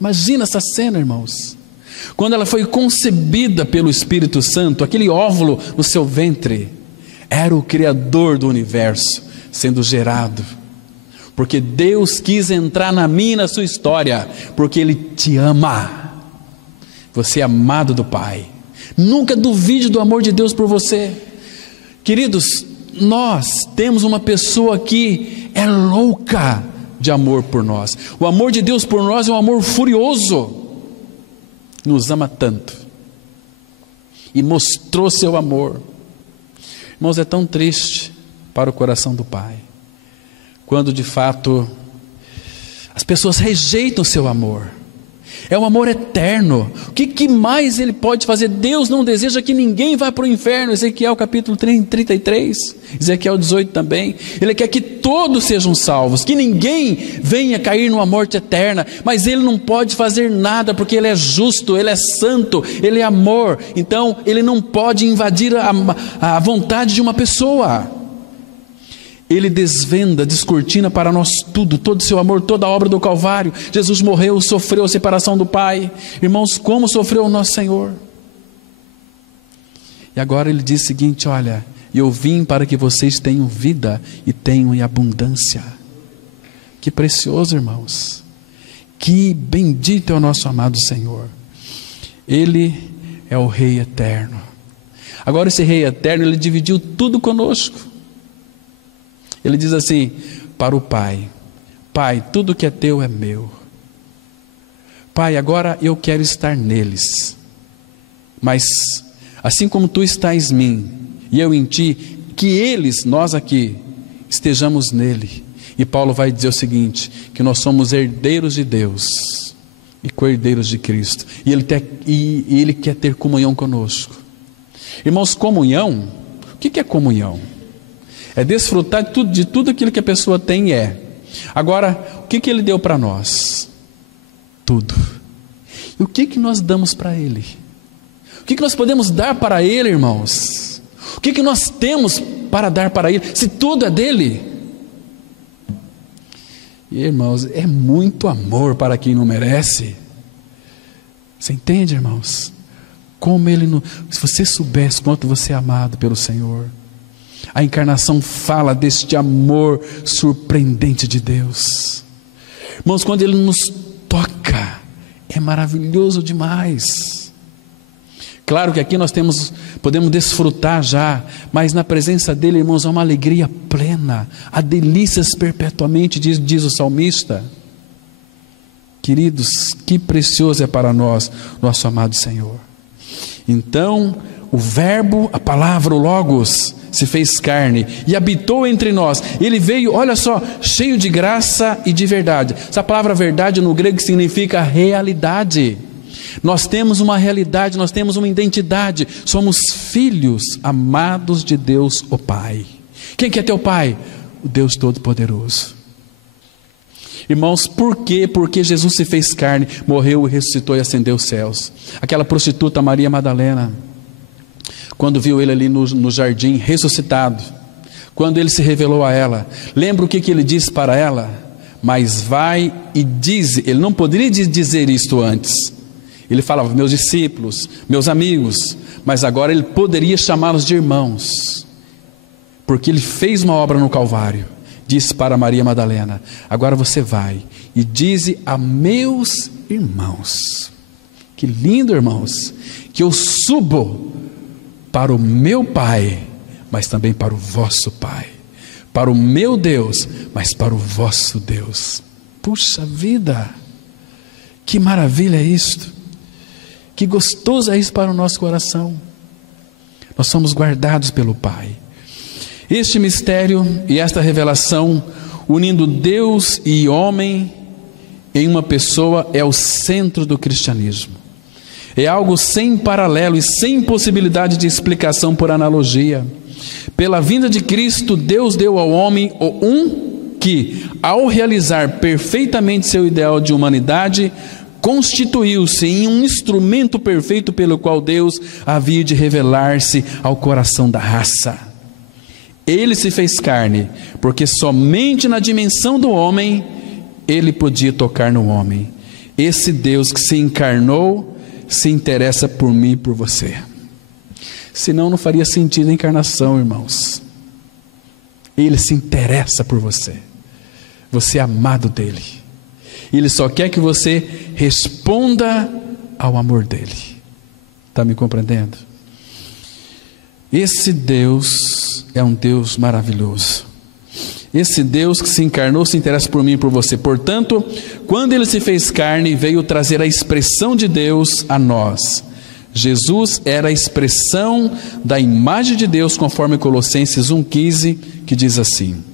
Imagina essa cena, irmãos. Quando ela foi concebida pelo Espírito Santo, aquele óvulo no seu ventre era o Criador do universo sendo gerado, porque Deus quis entrar na minha e na sua história, porque Ele te ama. Você é amado do Pai. Nunca duvide do amor de Deus por você. Queridos, nós temos uma pessoa que é louca de amor por nós. O amor de Deus por nós é um amor furioso. Nos ama tanto e mostrou seu amor. Irmãos, é tão triste para o coração do Pai quando de fato as pessoas rejeitam o seu amor. É um amor eterno. O que mais Ele pode fazer? Deus não deseja que ninguém vá para o inferno. Ezequiel capítulo 33, Ezequiel 18 também. Ele quer que todos sejam salvos, que ninguém venha cair numa morte eterna. Mas Ele não pode fazer nada, porque Ele é justo, Ele é santo, Ele é amor. Então Ele não pode invadir a vontade de uma pessoa. Ele desvenda, descortina para nós tudo, todo o seu amor, toda a obra do Calvário. Jesus morreu, sofreu a separação do Pai. Irmãos, como sofreu o nosso Senhor. E agora Ele diz o seguinte: olha, eu vim para que vocês tenham vida e tenham em abundância. Que precioso, irmãos. Que bendito é o nosso amado Senhor. Ele é o Rei eterno. Agora esse Rei eterno, Ele dividiu tudo conosco. Ele diz assim para o Pai: Pai, tudo que é teu é meu. Pai, agora eu quero estar neles, mas assim como tu estás em mim e eu em ti, que eles, nós aqui, estejamos nele. E Paulo vai dizer o seguinte, que nós somos herdeiros de Deus e co-herdeiros de Cristo, e Ele quer ter comunhão conosco. Irmãos, comunhão, o que é comunhão? É desfrutar de tudo aquilo que a pessoa tem e é. Agora, o que Ele deu para nós? Tudo. E o que nós damos para Ele? O que nós podemos dar para Ele, irmãos? O que nós temos para dar para Ele, se tudo é dEle? E, irmãos, é muito amor para quem não merece. Você entende, irmãos? Como Ele não... Se você soubesse quanto você é amado pelo Senhor. A encarnação fala deste amor surpreendente de Deus. Irmãos, quando Ele nos toca, é maravilhoso demais. Claro que aqui nós podemos desfrutar já, mas na presença dEle, irmãos, há uma alegria plena, há delícias perpetuamente, diz o salmista. Queridos, que precioso é para nós, nosso amado Senhor. Então, o Verbo, a palavra, o Logos, se fez carne e habitou entre nós. Ele veio, olha só, cheio de graça e de verdade. Essa palavra verdade no grego significa realidade. Nós temos uma realidade, nós temos uma identidade. Somos filhos amados de Deus, o Pai. Quem que é teu Pai? O Deus Todo-Poderoso. Irmãos, por quê? Porque Jesus se fez carne, morreu e ressuscitou e ascendeu aos céus. Aquela prostituta Maria Madalena, quando viu ele ali no jardim ressuscitado, quando ele se revelou a ela, lembra o que ele disse para ela? Mas vai e diz. Ele não poderia dizer isto antes. Ele falava, meus discípulos, meus amigos, mas agora ele poderia chamá-los de irmãos, porque ele fez uma obra no Calvário. Disse para Maria Madalena, agora você vai e dize a meus irmãos, que lindo, irmãos, que eu subo para o meu Pai, mas também para o vosso Pai, para o meu Deus, mas para o vosso Deus. Puxa vida, que maravilha é isto, que gostoso é isso para o nosso coração. Nós somos guardados pelo Pai. Este mistério e esta revelação, unindo Deus e homem em uma pessoa, é o centro do cristianismo. É algo sem paralelo e sem possibilidade de explicação por analogia. Pela vinda de Cristo, Deus deu ao homem o um que, ao realizar perfeitamente seu ideal de humanidade, constituiu-se em um instrumento perfeito pelo qual Deus havia de revelar-se ao coração da raça. Ele se fez carne, porque somente na dimensão do homem ele podia tocar no homem. Esse Deus que se encarnou se interessa por mim e por você. Senão não faria sentido a encarnação, irmãos. Ele se interessa por você. Você é amado dele. Ele só quer que você responda ao amor dele. Está me compreendendo? Esse Deus é um Deus maravilhoso. Esse Deus que se encarnou se interessa por mim e por você. Portanto, quando ele se fez carne, veio trazer a expressão de Deus a nós. Jesus era a expressão da imagem de Deus, conforme Colossenses 1,15, que diz assim: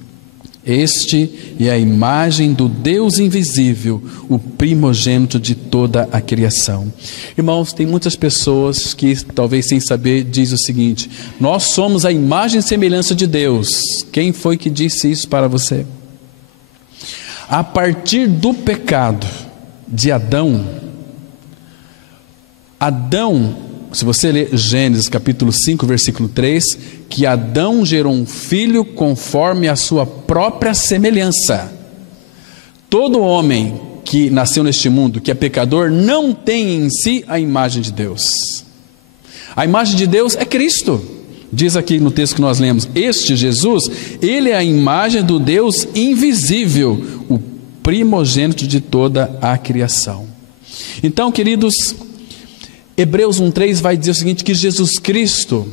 este é a imagem do Deus invisível, o primogênito de toda a criação. Irmãos, tem muitas pessoas que, talvez sem saber, dizem o seguinte: nós somos a imagem e semelhança de Deus. Quem foi que disse isso para você? A partir do pecado de Adão, se você ler Gênesis capítulo 5, versículo 3, que Adão gerou um filho conforme a sua própria semelhança. Todo homem que nasceu neste mundo, que é pecador, não tem em si a imagem de Deus. A imagem de Deus é Cristo. Diz aqui no texto que nós lemos, este Jesus, ele é a imagem do Deus invisível, o primogênito de toda a criação. Então, queridos, Hebreus 1,3 vai dizer o seguinte, que Jesus Cristo,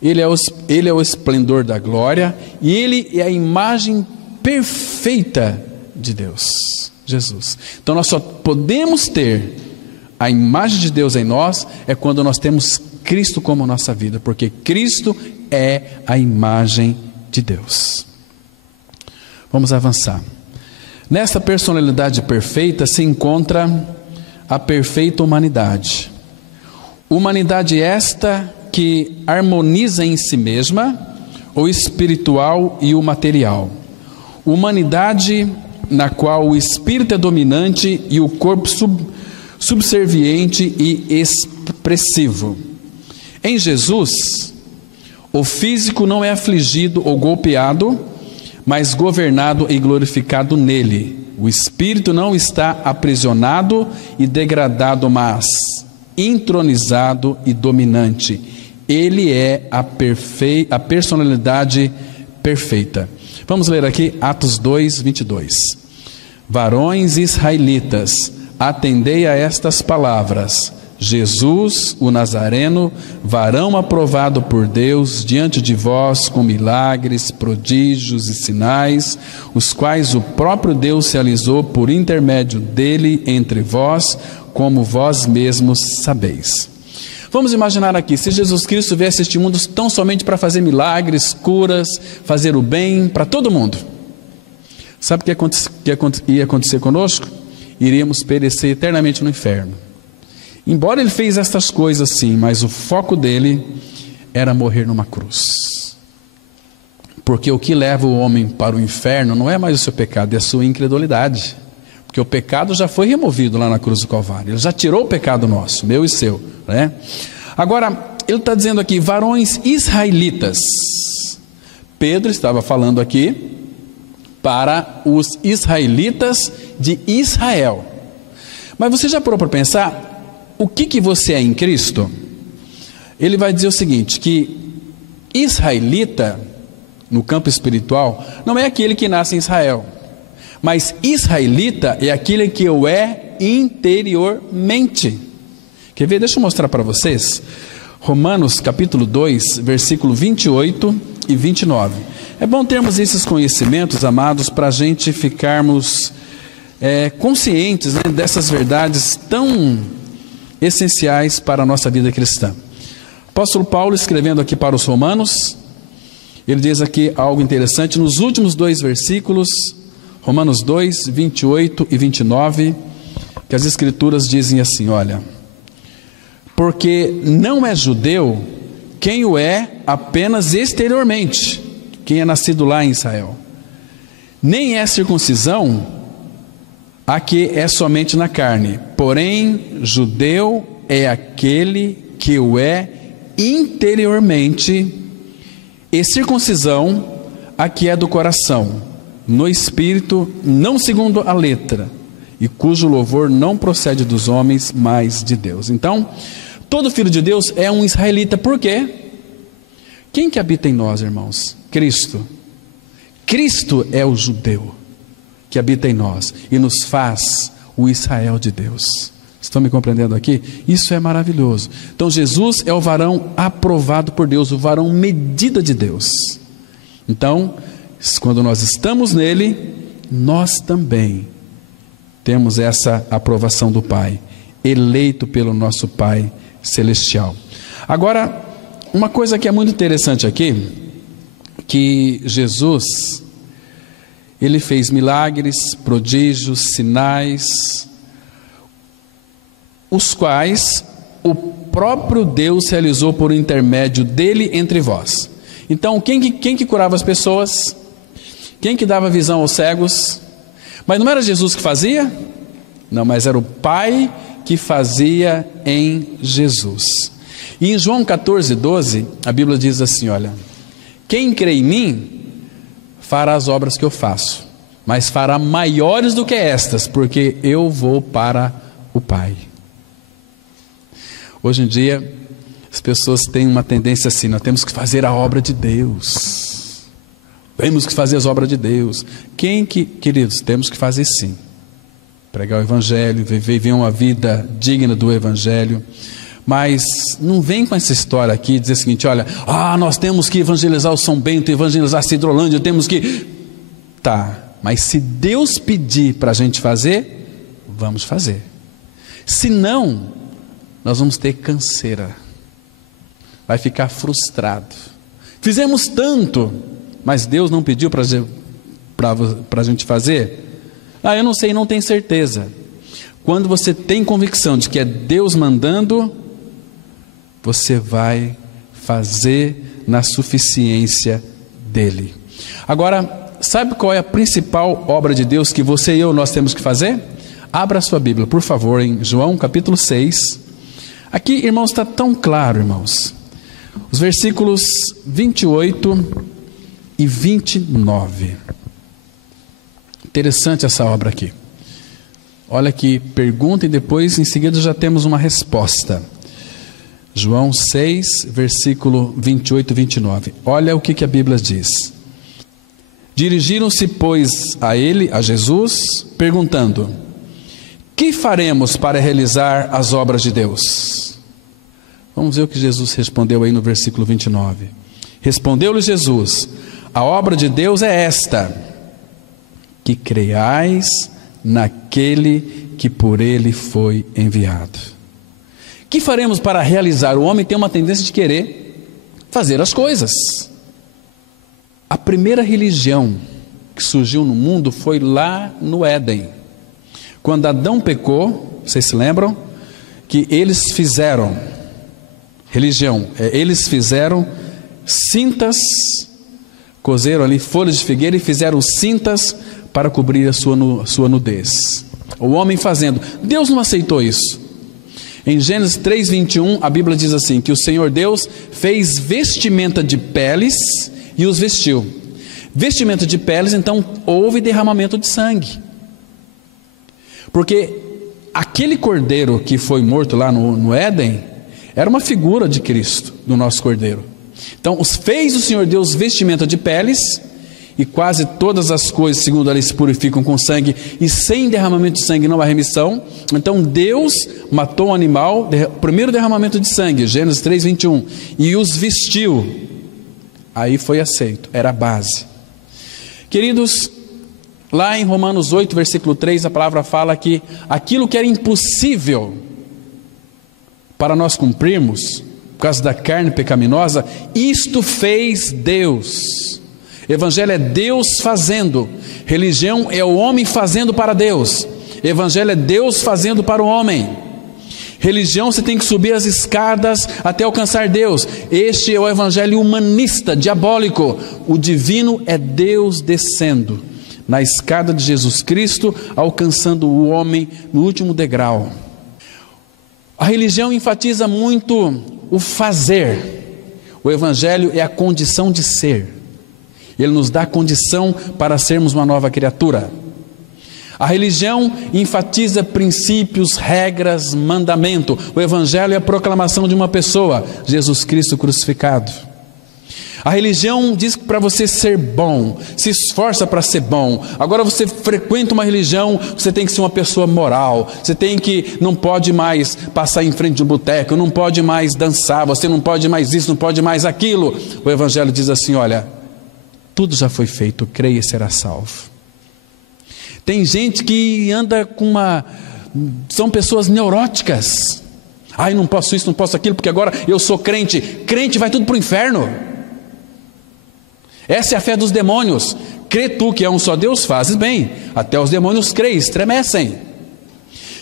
ele é o esplendor da glória, e ele é a imagem perfeita de Deus, Jesus. Então nós só podemos ter a imagem de Deus em nós, é quando nós temos Cristo como nossa vida, porque Cristo é a imagem de Deus. Vamos avançar. Nesta personalidade perfeita se encontra a perfeita humanidade. Humanidade esta que harmoniza em si mesma o espiritual e o material. Humanidade na qual o espírito é dominante e o corpo subserviente e expressivo. Em Jesus, o físico não é afligido ou golpeado, mas governado e glorificado nele. O espírito não está aprisionado e degradado, mas entronizado e dominante. Ele é a personalidade perfeita. Vamos ler aqui Atos 2, 22. Varões israelitas, atendei a estas palavras. Jesus, o Nazareno, varão aprovado por Deus diante de vós com milagres, prodígios e sinais, os quais o próprio Deus realizou por intermédio dele entre vós, como vós mesmos sabeis. Vamos imaginar aqui, se Jesus Cristo viesse a este mundo tão somente para fazer milagres, curas, fazer o bem para todo mundo. Sabe o que ia acontecer conosco? Iríamos perecer eternamente no inferno. Embora ele fez estas coisas sim, mas o foco dele era morrer numa cruz. Porque o que leva o homem para o inferno não é mais o seu pecado, é a sua incredulidade. Porque o pecado já foi removido lá na cruz do Calvário. Ele já tirou o pecado nosso, meu e seu, né? Agora, ele está dizendo aqui, varões israelitas. Pedro estava falando aqui para os israelitas de Israel. Mas você já parou para pensar o que você é em Cristo? Ele vai dizer o seguinte, que israelita, no campo espiritual, não é aquele que nasce em Israel, mas israelita é aquele que eu é interiormente. Quer ver? Deixa eu mostrar para vocês. Romanos capítulo 2, versículo 28 e 29. É bom termos esses conhecimentos, amados, para a gente ficarmos conscientes, né, dessas verdades tão essenciais para a nossa vida cristã. Apóstolo Paulo, escrevendo aqui para os Romanos, ele diz aqui algo interessante, nos últimos 2 versículos, Romanos 2, 28 e 29, que as Escrituras dizem assim, olha, porque não é judeu quem o é apenas exteriormente, quem é nascido lá em Israel, nem é circuncisão a que é somente na carne, porém judeu é aquele que o é interiormente, e circuncisão a que é do coração, no espírito, não segundo a letra, e cujo louvor não procede dos homens, mas de Deus. Então, todo filho de Deus é um israelita. Por quê? Quem que habita em nós, irmãos? Cristo. Cristo é o judeu que habita em nós e nos faz o Israel de Deus. Estão me compreendendo aqui? Isso é maravilhoso. Então Jesus é o varão aprovado por Deus, o varão medida de Deus. Então, quando nós estamos nele, nós também temos essa aprovação do Pai, eleito pelo nosso Pai celestial. Agora, uma coisa que é muito interessante aqui, que Jesus, ele fez milagres, prodígios, sinais, os quais o próprio Deus realizou por intermédio dele entre vós. Então, quem que curava as pessoas? Quem que dava visão aos cegos? Mas não era Jesus que fazia? Não, mas era o Pai que fazia em Jesus. E em João 14, 12, a Bíblia diz assim, olha, quem crê em mim, fará as obras que eu faço, mas fará maiores do que estas, porque eu vou para o Pai. Hoje em dia, as pessoas têm uma tendência assim, nós temos que fazer a obra de Deus. Temos que fazer as obras de Deus. Queridos, temos que fazer sim. Pregar o Evangelho, viver uma vida digna do Evangelho. Mas não vem com essa história aqui, dizer o seguinte, olha, nós temos que evangelizar o São Bento, evangelizar a Cidrolândia, temos que... Tá, mas se Deus pedir para a gente fazer, vamos fazer. Se não, nós vamos ter canseira. Vai ficar frustrado. Fizemos tanto, mas Deus não pediu para a gente fazer? Eu não sei, não tenho certeza. Quando você tem convicção de que é Deus mandando, você vai fazer na suficiência dele. Agora, sabe qual é a principal obra de Deus que você e eu nós temos que fazer? Abra a sua Bíblia, por favor, em João capítulo 6. Aqui, irmãos, está tão claro, irmãos. Os versículos 28 e 29. Interessante essa obra aqui. Olha aqui, pergunta e depois em seguida já temos uma resposta. João 6, versículo 28 e 29. Olha o que a Bíblia diz. Dirigiram-se, pois, a ele, a Jesus, perguntando: que faremos para realizar as obras de Deus? Vamos ver o que Jesus respondeu aí no versículo 29. Respondeu-lhe Jesus: a obra de Deus é esta, que creiais naquele que por ele foi enviado. Que faremos para realizar? O homem tem uma tendência de querer fazer as coisas. A primeira religião que surgiu no mundo foi lá no Éden. Quando Adão pecou, vocês se lembram? Que eles fizeram eles fizeram cintas, cozeram ali folhas de figueira e fizeram cintas para cobrir a sua nudez. O homem fazendo. Deus não aceitou isso. Em Gênesis 3:21, a Bíblia diz assim, que o Senhor Deus fez vestimenta de peles e os vestiu. Vestimenta de peles, então houve derramamento de sangue. Porque aquele cordeiro que foi morto lá no Éden, era uma figura de Cristo, do nosso cordeiro. Então fez o Senhor Deus vestimenta de peles, e quase todas as coisas, segundo a lei, se purificam com sangue, e sem derramamento de sangue não há remissão. Então Deus matou um animal, primeiro derramamento de sangue, Gênesis 3:21, e os vestiu. Aí foi aceito, era a base. Queridos, lá em Romanos 8, versículo 3, a palavra fala que aquilo que era impossível para nós cumprirmos, por causa da carne pecaminosa, isto fez Deus. Evangelho é Deus fazendo, religião é o homem fazendo para Deus, evangelho é Deus fazendo para o homem. Religião, você tem que subir as escadas até alcançar Deus. Este é o evangelho humanista, diabólico. O divino é Deus descendo na escada de Jesus Cristo, alcançando o homem no último degrau. A religião enfatiza muito o fazer. O evangelho é a condição de ser. Ele nos dá condição para sermos uma nova criatura. A religião enfatiza princípios, regras, mandamento. O evangelho é a proclamação de uma pessoa, Jesus Cristo crucificado. A religião diz que para você ser bom, se esforça para ser bom. Agora você frequenta uma religião, você tem que ser uma pessoa moral. Você não pode mais passar em frente de um boteco, não pode mais dançar, você não pode mais isso, não pode mais aquilo. O evangelho diz assim, olha, tudo já foi feito, creia e será salvo. Tem gente que anda são pessoas neuróticas. Ai, não posso isso, não posso aquilo, porque agora eu sou crente. Crente vai tudo para o inferno. Essa é a fé dos demônios. Crê tu que é um só Deus, fazes bem. Até os demônios creem, estremecem.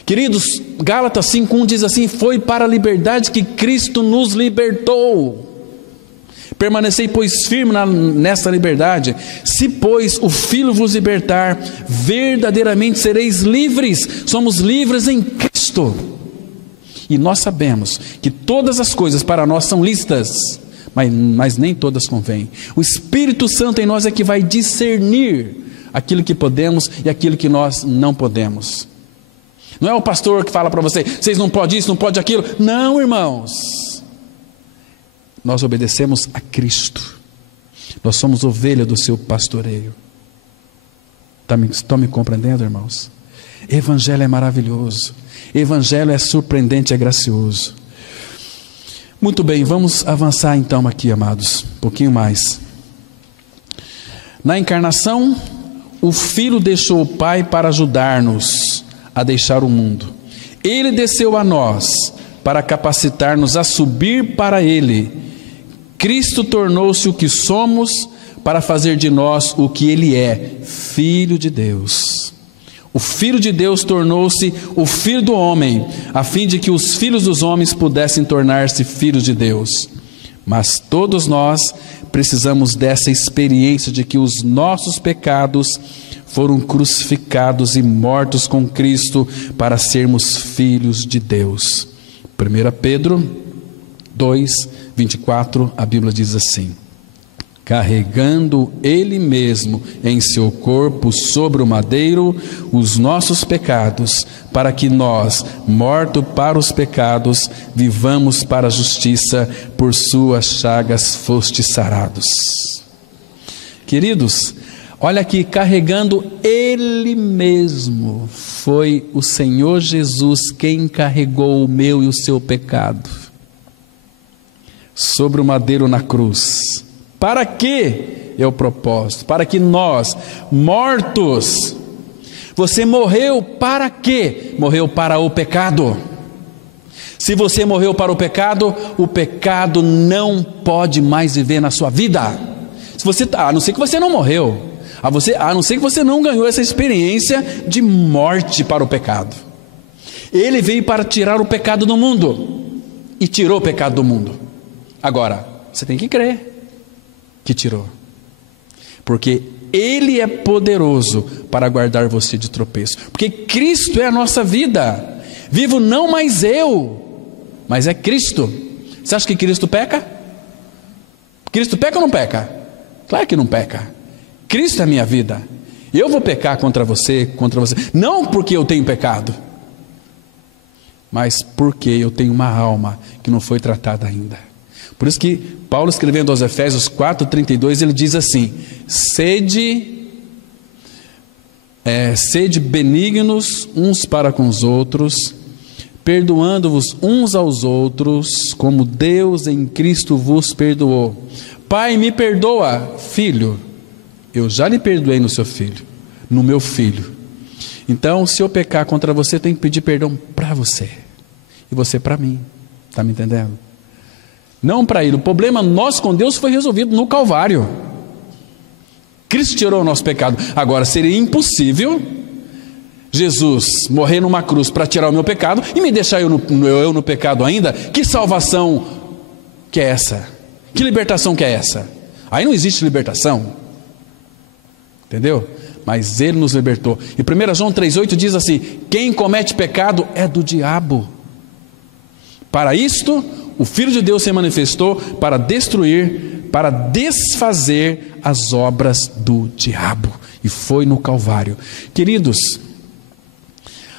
Queridos, Gálatas 5:1 diz assim, foi para a liberdade que Cristo nos libertou. Permanecei, pois, firme nesta liberdade. Se, pois, o Filho vos libertar, verdadeiramente sereis livres. Somos livres em Cristo. E nós sabemos que todas as coisas para nós são lícitas, mas nem todas convêm. O Espírito Santo em nós é que vai discernir aquilo que podemos e aquilo que nós não podemos. Não é o pastor que fala para vocês não podem isso, não pode aquilo. Não, irmãos. Nós obedecemos a Cristo. Nós somos ovelha do seu pastoreio. Estão me compreendendo, irmãos? Evangelho é maravilhoso. Evangelho é surpreendente, é gracioso. Muito bem, vamos avançar então aqui, amados, um pouquinho mais. Na encarnação, o Filho deixou o Pai para ajudar-nos a deixar o mundo. Ele desceu a nós para capacitar-nos a subir para Ele. Cristo tornou-se o que somos para fazer de nós o que Ele é, Filho de Deus. O Filho de Deus tornou-se o Filho do homem, a fim de que os filhos dos homens pudessem tornar-se filhos de Deus. Mas todos nós precisamos dessa experiência de que os nossos pecados foram crucificados e mortos com Cristo para sermos filhos de Deus. 1 Pedro 2:24, a Bíblia diz assim: carregando Ele mesmo em seu corpo sobre o madeiro os nossos pecados, para que nós, mortos para os pecados, vivamos para a justiça, por suas chagas fostes sarados. Queridos, olha aqui, carregando Ele mesmo, foi o Senhor Jesus quem carregou o meu e o seu pecado sobre o madeiro na cruz. Para que é o propósito? Para que nós, mortos, você morreu para quê? Morreu para o pecado. Se você morreu para o pecado não pode mais viver na sua vida. Se você, a não ser que você não morreu, a não ser que você não ganhou essa experiência de morte para o pecado. Ele veio para tirar o pecado do mundo, e tirou o pecado do mundo. Agora, você tem que crer que tirou, porque Ele é poderoso para guardar você de tropeço, porque Cristo é a nossa vida. Vivo não mais eu, mas é Cristo. Você acha que Cristo peca? Cristo peca ou não peca? Claro que não peca. Cristo é a minha vida. Eu vou pecar contra você, não porque eu tenho pecado, mas porque eu tenho uma alma que não foi tratada ainda. Por isso que Paulo, escrevendo aos Efésios 4:32, ele diz assim: sede benignos uns para com os outros, perdoando-vos uns aos outros, como Deus em Cristo vos perdoou. Pai, me perdoa. Filho, eu já lhe perdoei no seu filho, no meu filho. Então, se eu pecar contra você, eu tenho que pedir perdão para você, e você para mim. Está me entendendo? Não para ele. O problema nosso com Deus foi resolvido no Calvário. Cristo tirou o nosso pecado. Agora, seria impossível Jesus morrer numa cruz para tirar o meu pecado e me deixar eu no pecado ainda. Que salvação que é essa? Que libertação que é essa? Aí não existe libertação. Entendeu? Mas Ele nos libertou. E 1 João 3,8 diz assim: quem comete pecado é do diabo. Para isto o Filho de Deus se manifestou para destruir, para desfazer as obras do diabo. E foi no Calvário. Queridos,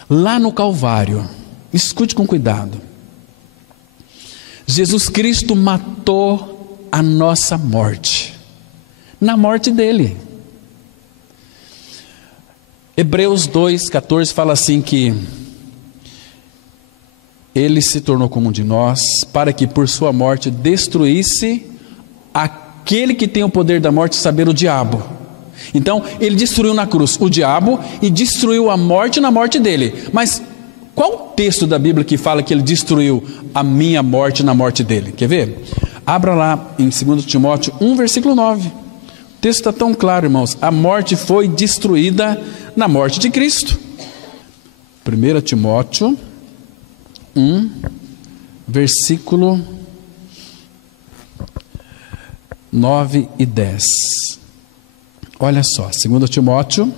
lá no Calvário, escute com cuidado, Jesus Cristo matou a nossa morte, na morte dele. Hebreus 2,14 fala assim que Ele se tornou como um de nós, para que por sua morte destruísse aquele que tem o poder da morte, saber, o diabo. Então, Ele destruiu na cruz o diabo e destruiu a morte na morte dele. Mas qual o texto da Bíblia que fala que Ele destruiu a minha morte na morte dele? Quer ver? Abra lá em 2 Timóteo 1, versículo 9. O texto está tão claro, irmãos. A morte foi destruída na morte de Cristo. 1 Timóteo 1, versículo 9 e 10. Olha só, 2 Timóteo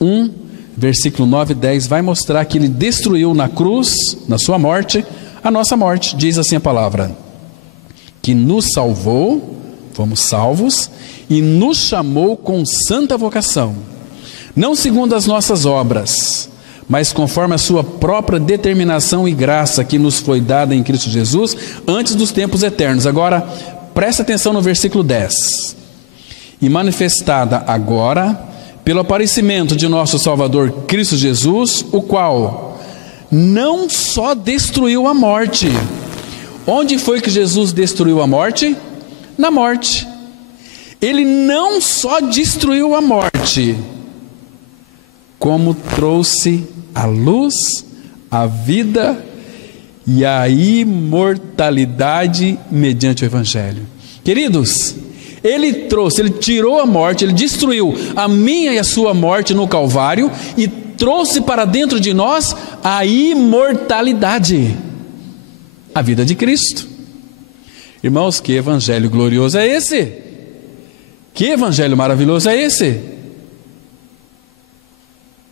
1, versículo 9 e 10, vai mostrar que Ele destruiu na cruz, na sua morte, a nossa morte. Diz assim a palavra: que nos salvou, fomos salvos, e nos chamou com santa vocação, não segundo as nossas obras, mas conforme a sua própria determinação e graça que nos foi dada em Cristo Jesus antes dos tempos eternos. Agora, presta atenção no versículo 10. E manifestada agora pelo aparecimento de nosso Salvador Cristo Jesus, o qual não só destruiu a morte. Onde foi que Jesus destruiu a morte? Na morte. Ele não só destruiu a morte, como trouxe a luz, a vida e a imortalidade mediante o Evangelho. Queridos, Ele tirou a morte, Ele destruiu a minha e a sua morte no Calvário e trouxe para dentro de nós a imortalidade, a vida de Cristo. Irmãos, que evangelho glorioso é esse? Que evangelho maravilhoso é esse?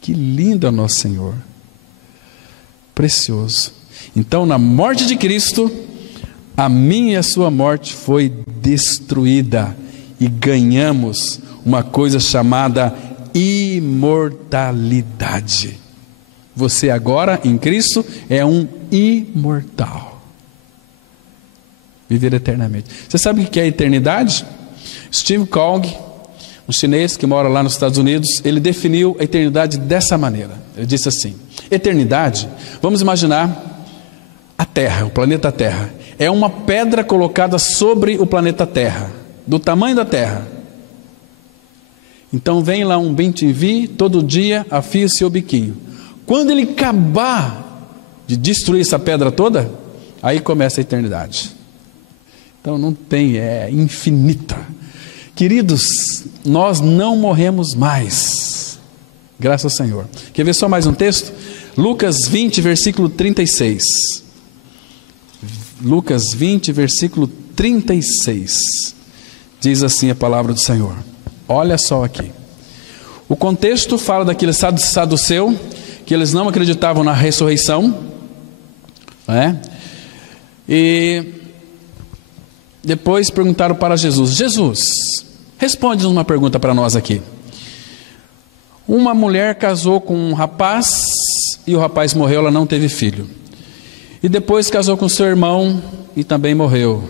Que lindo é nosso Senhor, precioso. Então, na morte de Cristo, a minha e a sua morte foi destruída e ganhamos uma coisa chamada imortalidade. Você agora em Cristo é um imortal, viver eternamente. Você sabe o que é a eternidade? Steve Kong, um chinês que mora lá nos Estados Unidos, ele definiu a eternidade dessa maneira. Ele disse assim: eternidade, vamos imaginar a Terra, o planeta Terra, é uma pedra colocada sobre o planeta Terra, do tamanho da Terra. Então vem lá um bem-te-vi, todo dia afia o seu biquinho. Quando ele acabar de destruir essa pedra toda, aí começa a eternidade. Então não tem, é infinita. Queridos, nós não morremos mais, graças ao Senhor. Quer ver só mais um texto? Lucas 20, versículo 36. Lucas 20, versículo 36. Diz assim a palavra do Senhor. Olha só aqui. O contexto fala daquele saduceu, que eles não acreditavam na ressurreição, né? E depois perguntaram para Jesus: Jesus, responde-nos uma pergunta para nós aqui. Uma mulher casou com um rapaz e o rapaz morreu, ela não teve filho. E depois casou com seu irmão e também morreu.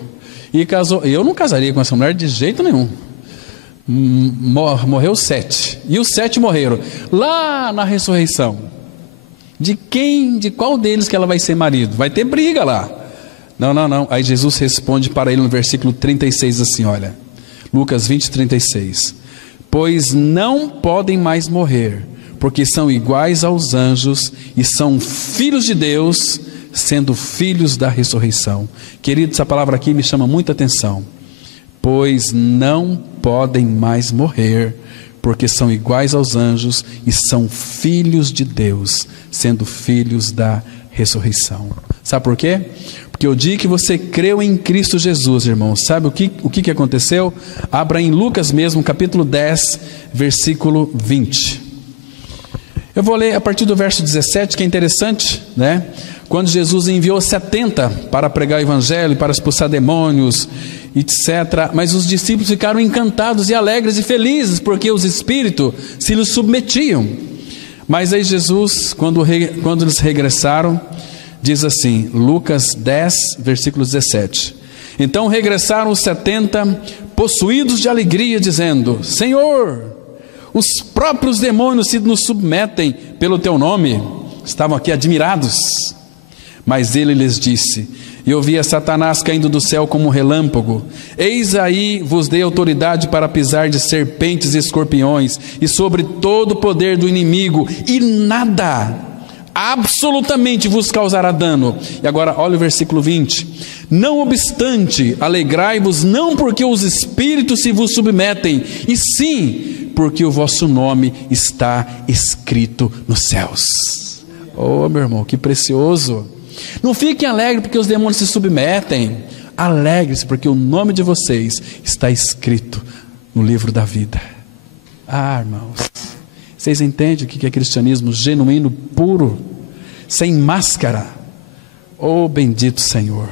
E casou, eu não casaria com essa mulher de jeito nenhum. Morreu 7. E os 7 morreram. Lá na ressurreição, de qual deles que ela vai ser marido? Vai ter briga lá. Não. Aí Jesus responde para ele no versículo 36 assim, olha. Lucas 20, 36. Pois não podem mais morrer, porque são iguais aos anjos e são filhos de Deus, sendo filhos da ressurreição. Queridos, essa palavra aqui me chama muita atenção. Pois não podem mais morrer, porque são iguais aos anjos e são filhos de Deus, sendo filhos da ressurreição. Sabe por quê? Porque o dia que você creu em Cristo Jesus, irmão, sabe o que aconteceu? Abra em Lucas mesmo, capítulo 10, versículo 20. Eu vou ler a partir do verso 17, que é interessante, né? Quando Jesus enviou 70 para pregar o evangelho, para expulsar demônios, etc. Mas os discípulos ficaram encantados e alegres e felizes, porque os espíritos se lhes submetiam. Mas aí Jesus, quando eles regressaram, diz assim, Lucas 10, versículo 17. Então regressaram os 70, possuídos de alegria, dizendo: Senhor, os próprios demônios se nos submetem pelo teu nome. Estavam aqui admirados. Mas ele lhes disse: Eu via Satanás caindo do céu como um relâmpago. Eis aí vos dei autoridade para pisar de serpentes e escorpiões, e sobre todo o poder do inimigo, e nada, absolutamente, vos causará dano. E agora olha o versículo 20. Não obstante, alegrai-vos, não porque os espíritos se vos submetem, e sim porque o vosso nome está escrito nos céus. Oh, meu irmão, que precioso! Não fiquem alegres porque os demônios se submetem. Alegre-se porque o nome de vocês está escrito no livro da vida. Ah, irmãos, vocês entendem o que é cristianismo genuíno, puro, sem máscara? Oh, bendito Senhor.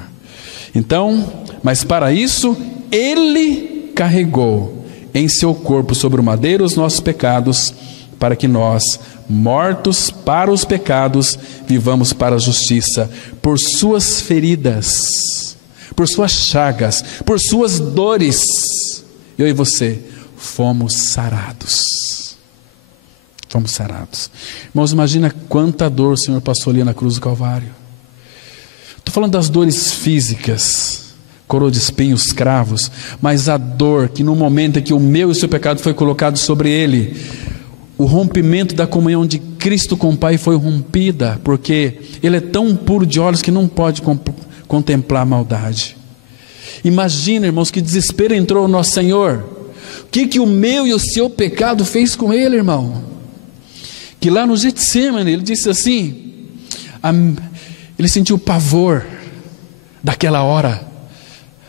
Então, mas para isso, Ele carregou em seu corpo sobre o madeiro os nossos pecados, para que nós, mortos para os pecados, vivamos para a justiça. Por suas feridas, por suas chagas, por suas dores, eu e você fomos sarados. Fomos sarados. Irmãos, imagina quanta dor o Senhor passou ali na cruz do Calvário. Estou falando das dores físicas, coroa de espinhos, cravos, mas a dor que no momento em que o meu e o seu pecado foi colocado sobre Ele, o rompimento da comunhão de Cristo com o Pai foi rompida, porque Ele é tão puro de olhos que não pode contemplar a maldade. Imagina, irmãos, que desespero entrou no nosso Senhor. O que o meu e o seu pecado fez com Ele, irmão? Que lá no Getsemane, Ele disse assim, Ele sentiu pavor daquela hora,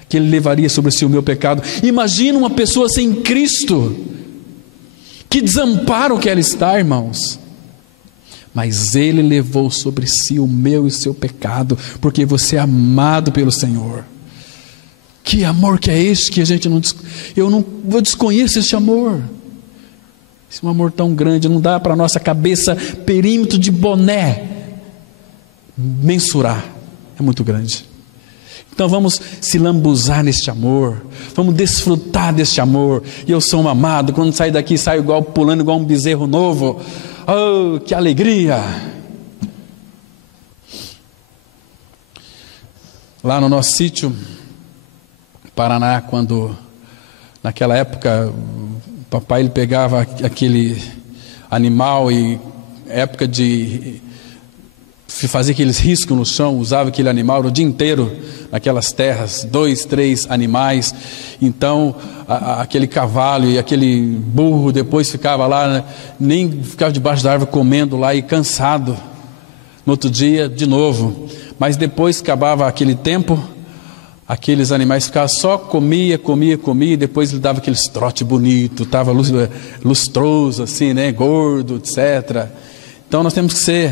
que Ele levaria sobre si o meu pecado. Imagina uma pessoa sem Cristo, que desamparo que ela está, irmãos. Mas Ele levou sobre si o meu e o seu pecado, porque você é amado pelo Senhor. Que amor que é este que a gente eu desconheço este amor. Esse é um amor tão grande, não dá para a nossa cabeça, perímetro de boné, mensurar. É muito grande. Então vamos se lambuzar neste amor, vamos desfrutar deste amor. E eu sou um amado, quando saio daqui, saio pulando igual um bezerro novo. Oh, que alegria! Lá no nosso sítio, Paraná, quando naquela época o papai ele pegava aquele animal, e época de fazia aqueles riscos no chão, usava aquele animal o dia inteiro naquelas terras, 2, 3 animais. Então aquele cavalo e aquele burro depois ficava lá, né? Nem ficava debaixo da árvore comendo lá e cansado. No outro dia de novo, mas depois que acabava aquele tempo, aqueles animais ficavam só comia, e depois ele dava aqueles trote bonito, estava lustroso assim, né, gordo, etc. Então nós temos que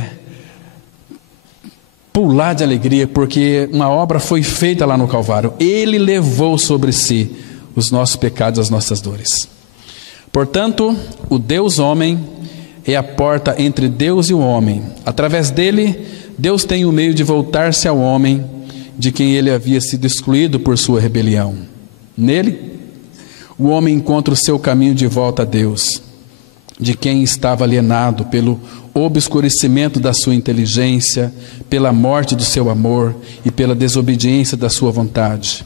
pular de alegria, porque uma obra foi feita lá no Calvário. Ele levou sobre si os nossos pecados, as nossas dores. Portanto, o Deus homem é a porta entre Deus e o homem. Através dele, Deus tem o meio de voltar-se ao homem, de quem ele havia sido excluído por sua rebelião. Nele, o homem encontra o seu caminho de volta a Deus, de quem estava alienado pelo obscurecimento da sua inteligência, pela morte do seu amor e pela desobediência da sua vontade.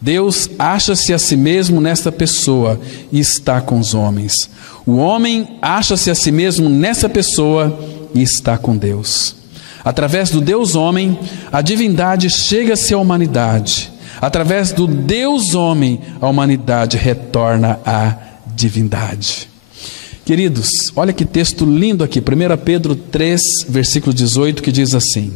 Deus acha-se a si mesmo nesta pessoa e está com os homens. O homem acha-se a si mesmo nessa pessoa e está com Deus. Através do Deus homem, a divindade chega-se à humanidade. Através do Deus homem, a humanidade retorna à divindade. Queridos, olha que texto lindo aqui, 1 Pedro 3, versículo 18, que diz assim: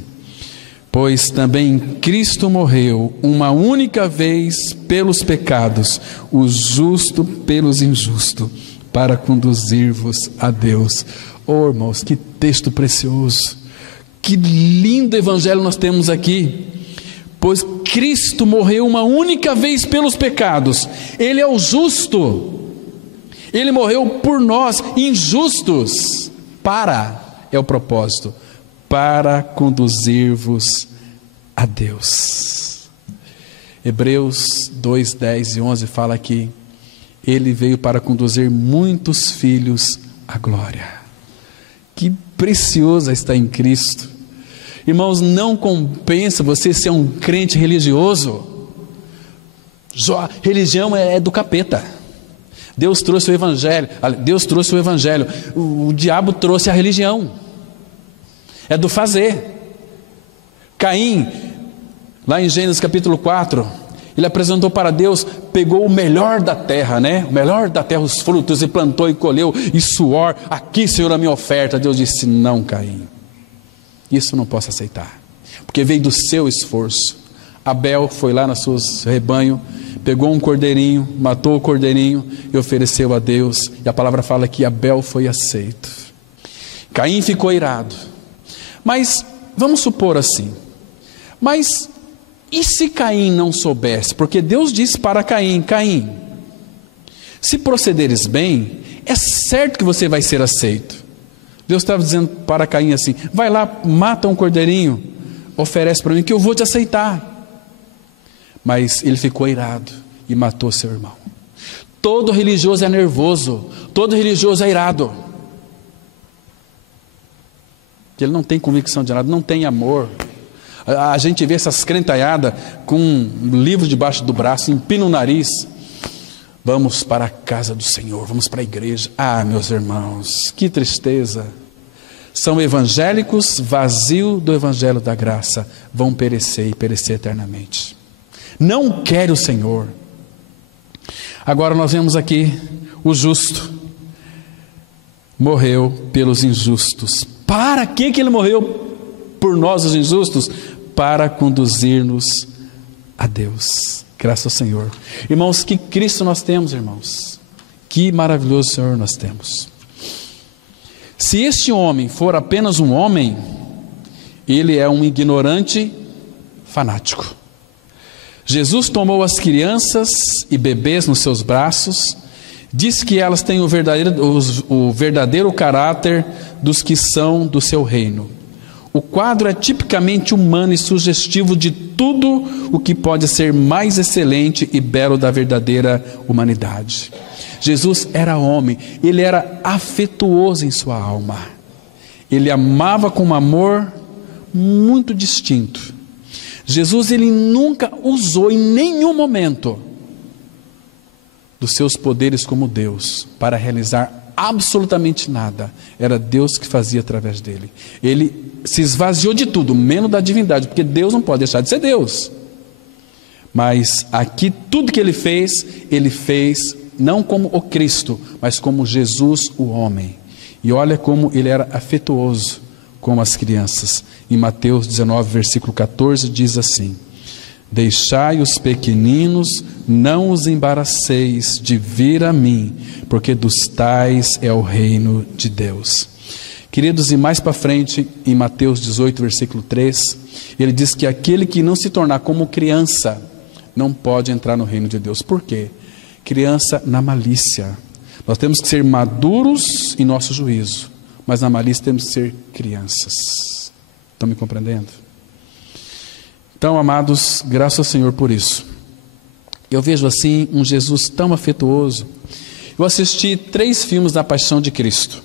pois também Cristo morreu uma única vez pelos pecados, o justo pelos injustos, para conduzir-vos a Deus. Oh, irmãos, que texto precioso, que lindo evangelho nós temos aqui. Pois Cristo morreu uma única vez pelos pecados, Ele é o justo, Ele morreu por nós, injustos, é o propósito, para conduzir-vos a Deus. Hebreus 2, 10 e 11 fala aqui: Ele veio para conduzir muitos filhos à glória. Que precioso está em Cristo. Irmãos, não compensa você ser um crente religioso. Religião é do capeta. Deus trouxe o evangelho. O diabo trouxe a religião. É do fazer. Caim, lá em Gênesis capítulo 4, ele apresentou para Deus, pegou o melhor da terra, né? O melhor da terra, os frutos, e plantou e colheu, e suor. Aqui, Senhor, a minha oferta. Deus disse: não, Caim, isso não posso aceitar, porque veio do seu esforço. Abel foi lá no seu rebanho, pegou um cordeirinho, matou o cordeirinho e ofereceu a Deus. E a palavra fala que Abel foi aceito. Caim ficou irado. Mas vamos supor assim, mas e se Caim não soubesse? Porque Deus disse para Caim: Caim, se procederes bem, é certo que você vai ser aceito. Deus estava dizendo para Caim assim: vai lá, mata um cordeirinho, oferece para mim que eu vou te aceitar. Mas ele ficou irado e matou seu irmão. Todo religioso é nervoso, todo religioso é irado. Ele não tem convicção de nada, não tem amor. A gente vê essas crentaiadas com um livro debaixo do braço, empina o nariz. Vamos para a casa do Senhor, vamos para a igreja. Ah, meus irmãos, que tristeza. São evangélicos vazios do evangelho da graça, vão perecer e perecer eternamente. Não quer o Senhor. Agora nós vemos aqui o justo morreu pelos injustos. Para que ele morreu por nós, os injustos? Para conduzir-nos a Deus. Graças ao Senhor. Irmãos, que Cristo nós temos, irmãos. Que maravilhoso Senhor nós temos. Se este homem for apenas um homem, ele é um ignorante fanático. Jesus tomou as crianças e bebês nos seus braços, diz que elas têm o verdadeiro caráter dos que são do seu reino. O quadro é tipicamente humano e sugestivo de tudo o que pode ser mais excelente e belo da verdadeira humanidade. Jesus era homem, ele era afetuoso em sua alma. Ele amava com um amor muito distinto. Jesus, ele nunca usou em nenhum momento dos seus poderes como Deus para realizar absolutamente nada. Era Deus que fazia através dele. Ele se esvaziou de tudo, menos da divindade, porque Deus não pode deixar de ser Deus. Mas aqui tudo que ele fez não como o Cristo, mas como Jesus o homem. E olha como ele era afetuoso com as crianças. Em Mateus 19, versículo 14, diz assim: deixai os pequeninos, não os embaraceis de vir a mim, porque dos tais é o reino de Deus. Queridos, e mais para frente, em Mateus 18, versículo 3, ele diz que aquele que não se tornar como criança, não pode entrar no reino de Deus. Por quê? Criança na malícia. Nós temos que ser maduros em nosso juízo, mas na malícia temos que ser crianças. Estão me compreendendo? Então, amados, graças ao Senhor por isso. Eu vejo assim um Jesus tão afetuoso. Eu assisti 3 filmes da Paixão de Cristo.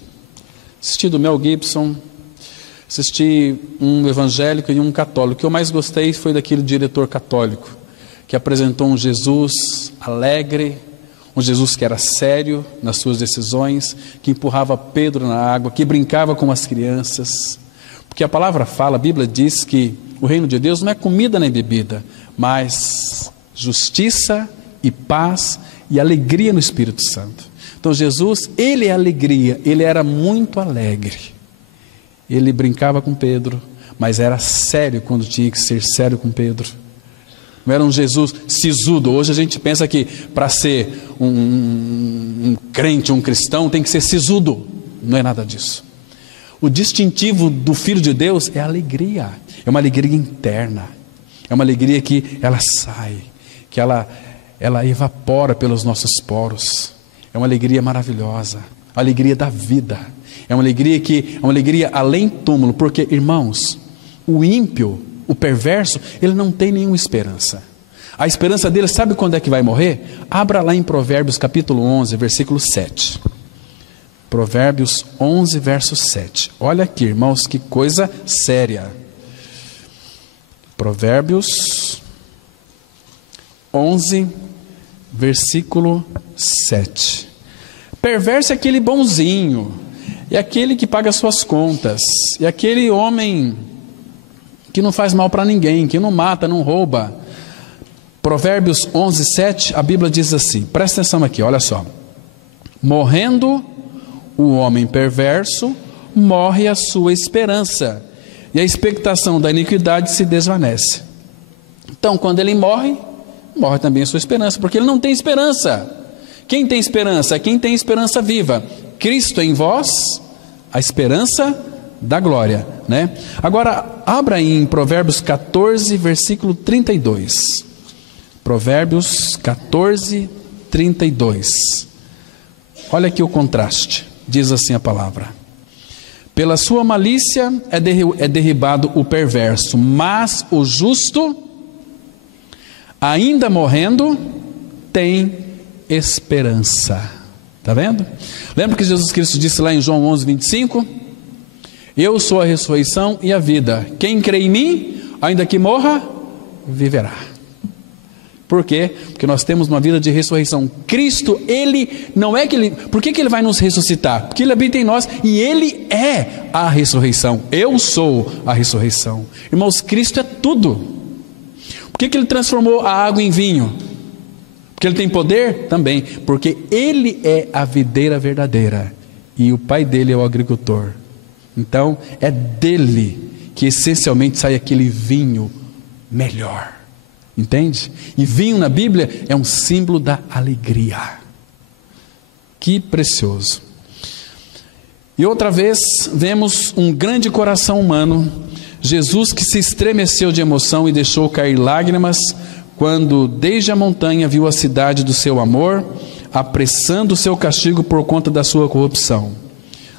Assisti do Mel Gibson, assisti um evangélico e um católico. O que eu mais gostei foi daquele diretor católico, que apresentou um Jesus alegre, um Jesus que era sério nas suas decisões, que empurrava Pedro na água, que brincava com as crianças. Porque a palavra fala, a Bíblia diz que o reino de Deus não é comida nem bebida, mas justiça e paz e alegria no Espírito Santo. Então Jesus, ele é alegria, ele era muito alegre. Ele brincava com Pedro, mas era sério quando tinha que ser sério com Pedro. Não era um Jesus sisudo. Hoje a gente pensa que para ser um crente, um cristão, tem que ser sisudo. Não é nada disso. O distintivo do Filho de Deus é a alegria. É uma alegria interna. É uma alegria que ela sai, que ela evapora pelos nossos poros. É uma alegria maravilhosa. A alegria da vida. É uma alegria além túmulo. Porque, irmãos, o ímpio, o perverso, ele não tem nenhuma esperança. A esperança dele, sabe quando é que vai morrer? Abra lá em Provérbios capítulo 11, versículo 7. Provérbios 11, verso 7. Olha aqui, irmãos, que coisa séria. Provérbios 11, versículo 7. Perverso é aquele bonzinho, é aquele que paga suas contas, é aquele homem que não faz mal para ninguém, que não mata, não rouba. Provérbios 11, 7, a Bíblia diz assim, presta atenção aqui, olha só. Morrendo o homem perverso, morre a sua esperança, e a expectação da iniquidade se desvanece. Então, quando ele morre, morre também a sua esperança, porque ele não tem esperança. Quem tem esperança? Quem tem esperança viva. Cristo em vós, a esperança da glória, né? Agora, abra em Provérbios 14, versículo 32. Provérbios 14, 32. Olha aqui o contraste. Diz assim a palavra: pela sua malícia é derribado o perverso, mas o justo, ainda morrendo, tem esperança. Está vendo? Lembra que Jesus Cristo disse lá em João 11, 25? Eu sou a ressurreição e a vida. Quem crê em mim, ainda que morra, viverá. Por quê? Porque nós temos uma vida de ressurreição. Cristo, ele não é que ele... Por que ele vai nos ressuscitar? Porque ele habita em nós e ele é a ressurreição. Eu sou a ressurreição. Irmãos, Cristo é tudo. Por que ele transformou a água em vinho? Porque ele tem poder? Também. Porque ele é a videira verdadeira e o pai dele é o agricultor. Então, é dele que essencialmente sai aquele vinho melhor. Entende? E vinho na Bíblia é um símbolo da alegria. Que precioso. E outra vez, vemos um grande coração humano, Jesus que se estremeceu de emoção e deixou cair lágrimas, quando desde a montanha viu a cidade do seu amor, apressando o seu castigo por conta da sua corrupção.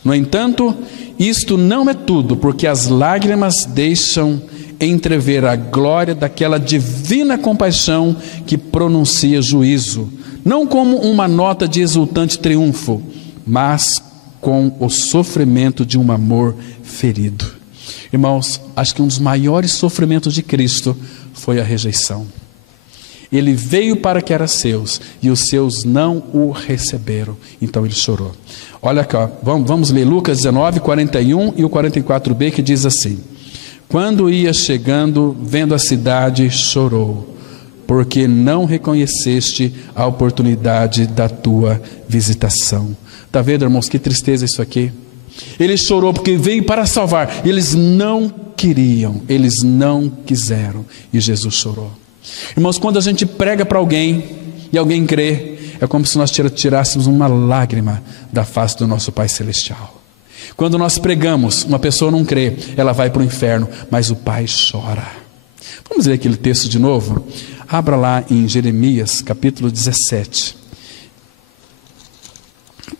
No entanto, isto não é tudo, porque as lágrimas deixam entrever a glória daquela divina compaixão que pronuncia juízo, não como uma nota de exultante triunfo, mas com o sofrimento de um amor ferido. Irmãos, acho que um dos maiores sofrimentos de Cristo foi a rejeição. Ele veio para que era seus, e os seus não o receberam. Então ele chorou. Olha aqui, ó, vamos ler Lucas 19, 41 e o 44b, que diz assim: quando ia chegando, vendo a cidade, chorou, porque não reconheceste a oportunidade da tua visitação. Está vendo, irmãos, que tristeza isso aqui? Ele chorou porque veio para salvar. Eles não queriam, eles não quiseram, e Jesus chorou. Irmãos, quando a gente prega para alguém e alguém crê, é como se nós tirássemos uma lágrima da face do nosso Pai Celestial. Quando nós pregamos, uma pessoa não crê, ela vai para o inferno, mas o Pai chora. Vamos ler aquele texto de novo? Abra lá em Jeremias, capítulo 17.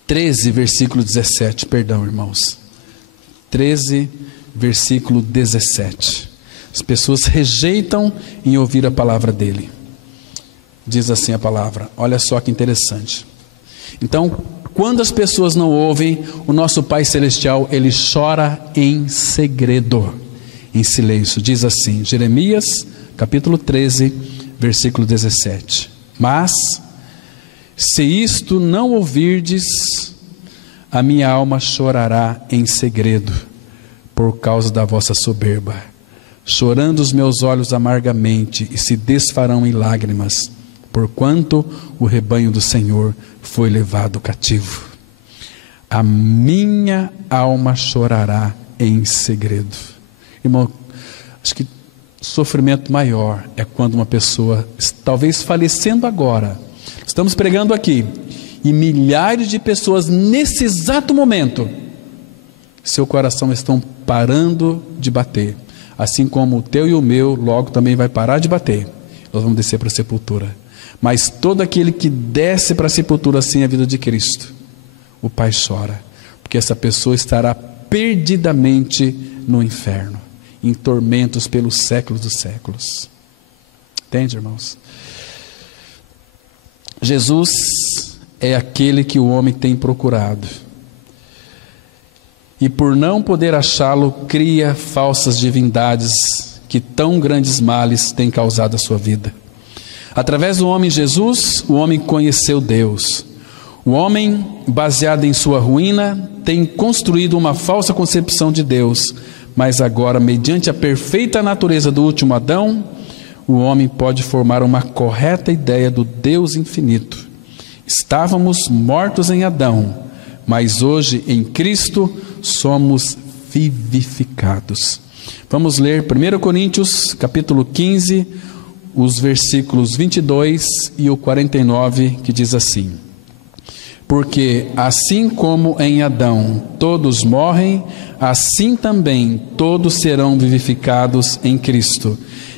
13, versículo 17, perdão, irmãos. 13, versículo 17. As pessoas rejeitam em ouvir a palavra dele. Diz assim a palavra, olha só que interessante. Então, quando as pessoas não ouvem, o nosso Pai Celestial, ele chora em segredo, em silêncio. Diz assim, Jeremias, capítulo 13, versículo 17. Mas, se isto não ouvirdes, a minha alma chorará em segredo, por causa da vossa soberba. Chorando os meus olhos amargamente, e se desfarão em lágrimas, porquanto o rebanho do Senhor foi levado cativo. A minha alma chorará em segredo. Irmão, acho que sofrimento maior é quando uma pessoa, talvez falecendo agora, estamos pregando aqui, e milhares de pessoas nesse exato momento, seu coração estão parando de bater, assim como o teu e o meu logo também vai parar de bater. Nós vamos descer para a sepultura. Mas todo aquele que desce para a sepultura sem a vida de Cristo, o Pai chora, porque essa pessoa estará perdidamente no inferno, em tormentos pelos séculos dos séculos. Entende, irmãos? Jesus é aquele que o homem tem procurado, e por não poder achá-lo, cria falsas divindades que tão grandes males têm causado à sua vida. Através do homem Jesus, o homem conheceu Deus. O homem, baseado em sua ruína, tem construído uma falsa concepção de Deus, mas agora, mediante a perfeita natureza do último Adão, o homem pode formar uma correta ideia do Deus infinito. Estávamos mortos em Adão, mas hoje em Cristo somos vivificados. Vamos ler 1 Coríntios, capítulo 15, os versículos 22 e o 49, que diz assim: porque assim como em Adão todos morrem, assim também todos serão vivificados em Cristo.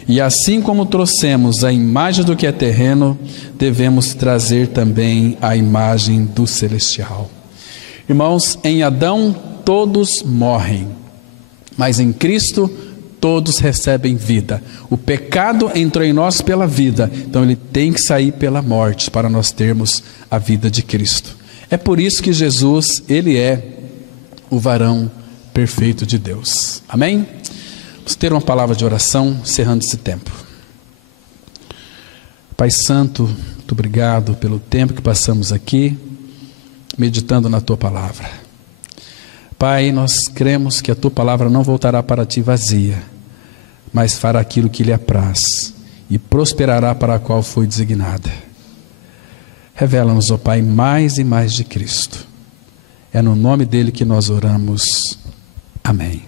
E assim como trouxemos a imagem do que é terreno, devemos trazer também a imagem do celestial. Irmãos, em Adão todos morrem, mas em Cristo todos recebem vida. O pecado entrou em nós pela vida, então ele tem que sair pela morte para nós termos a vida de Cristo. É por isso que Jesus, ele é o varão perfeito de Deus. Amém? Vamos ter uma palavra de oração, encerrando esse tempo. Pai Santo, muito obrigado pelo tempo que passamos aqui, meditando na Tua palavra. Pai, nós cremos que a Tua palavra não voltará para Ti vazia, mas fará aquilo que lhe apraz e prosperará para a qual foi designada. Revela-nos, ó Pai, mais e mais de Cristo. É no nome dele que nós oramos. Amém.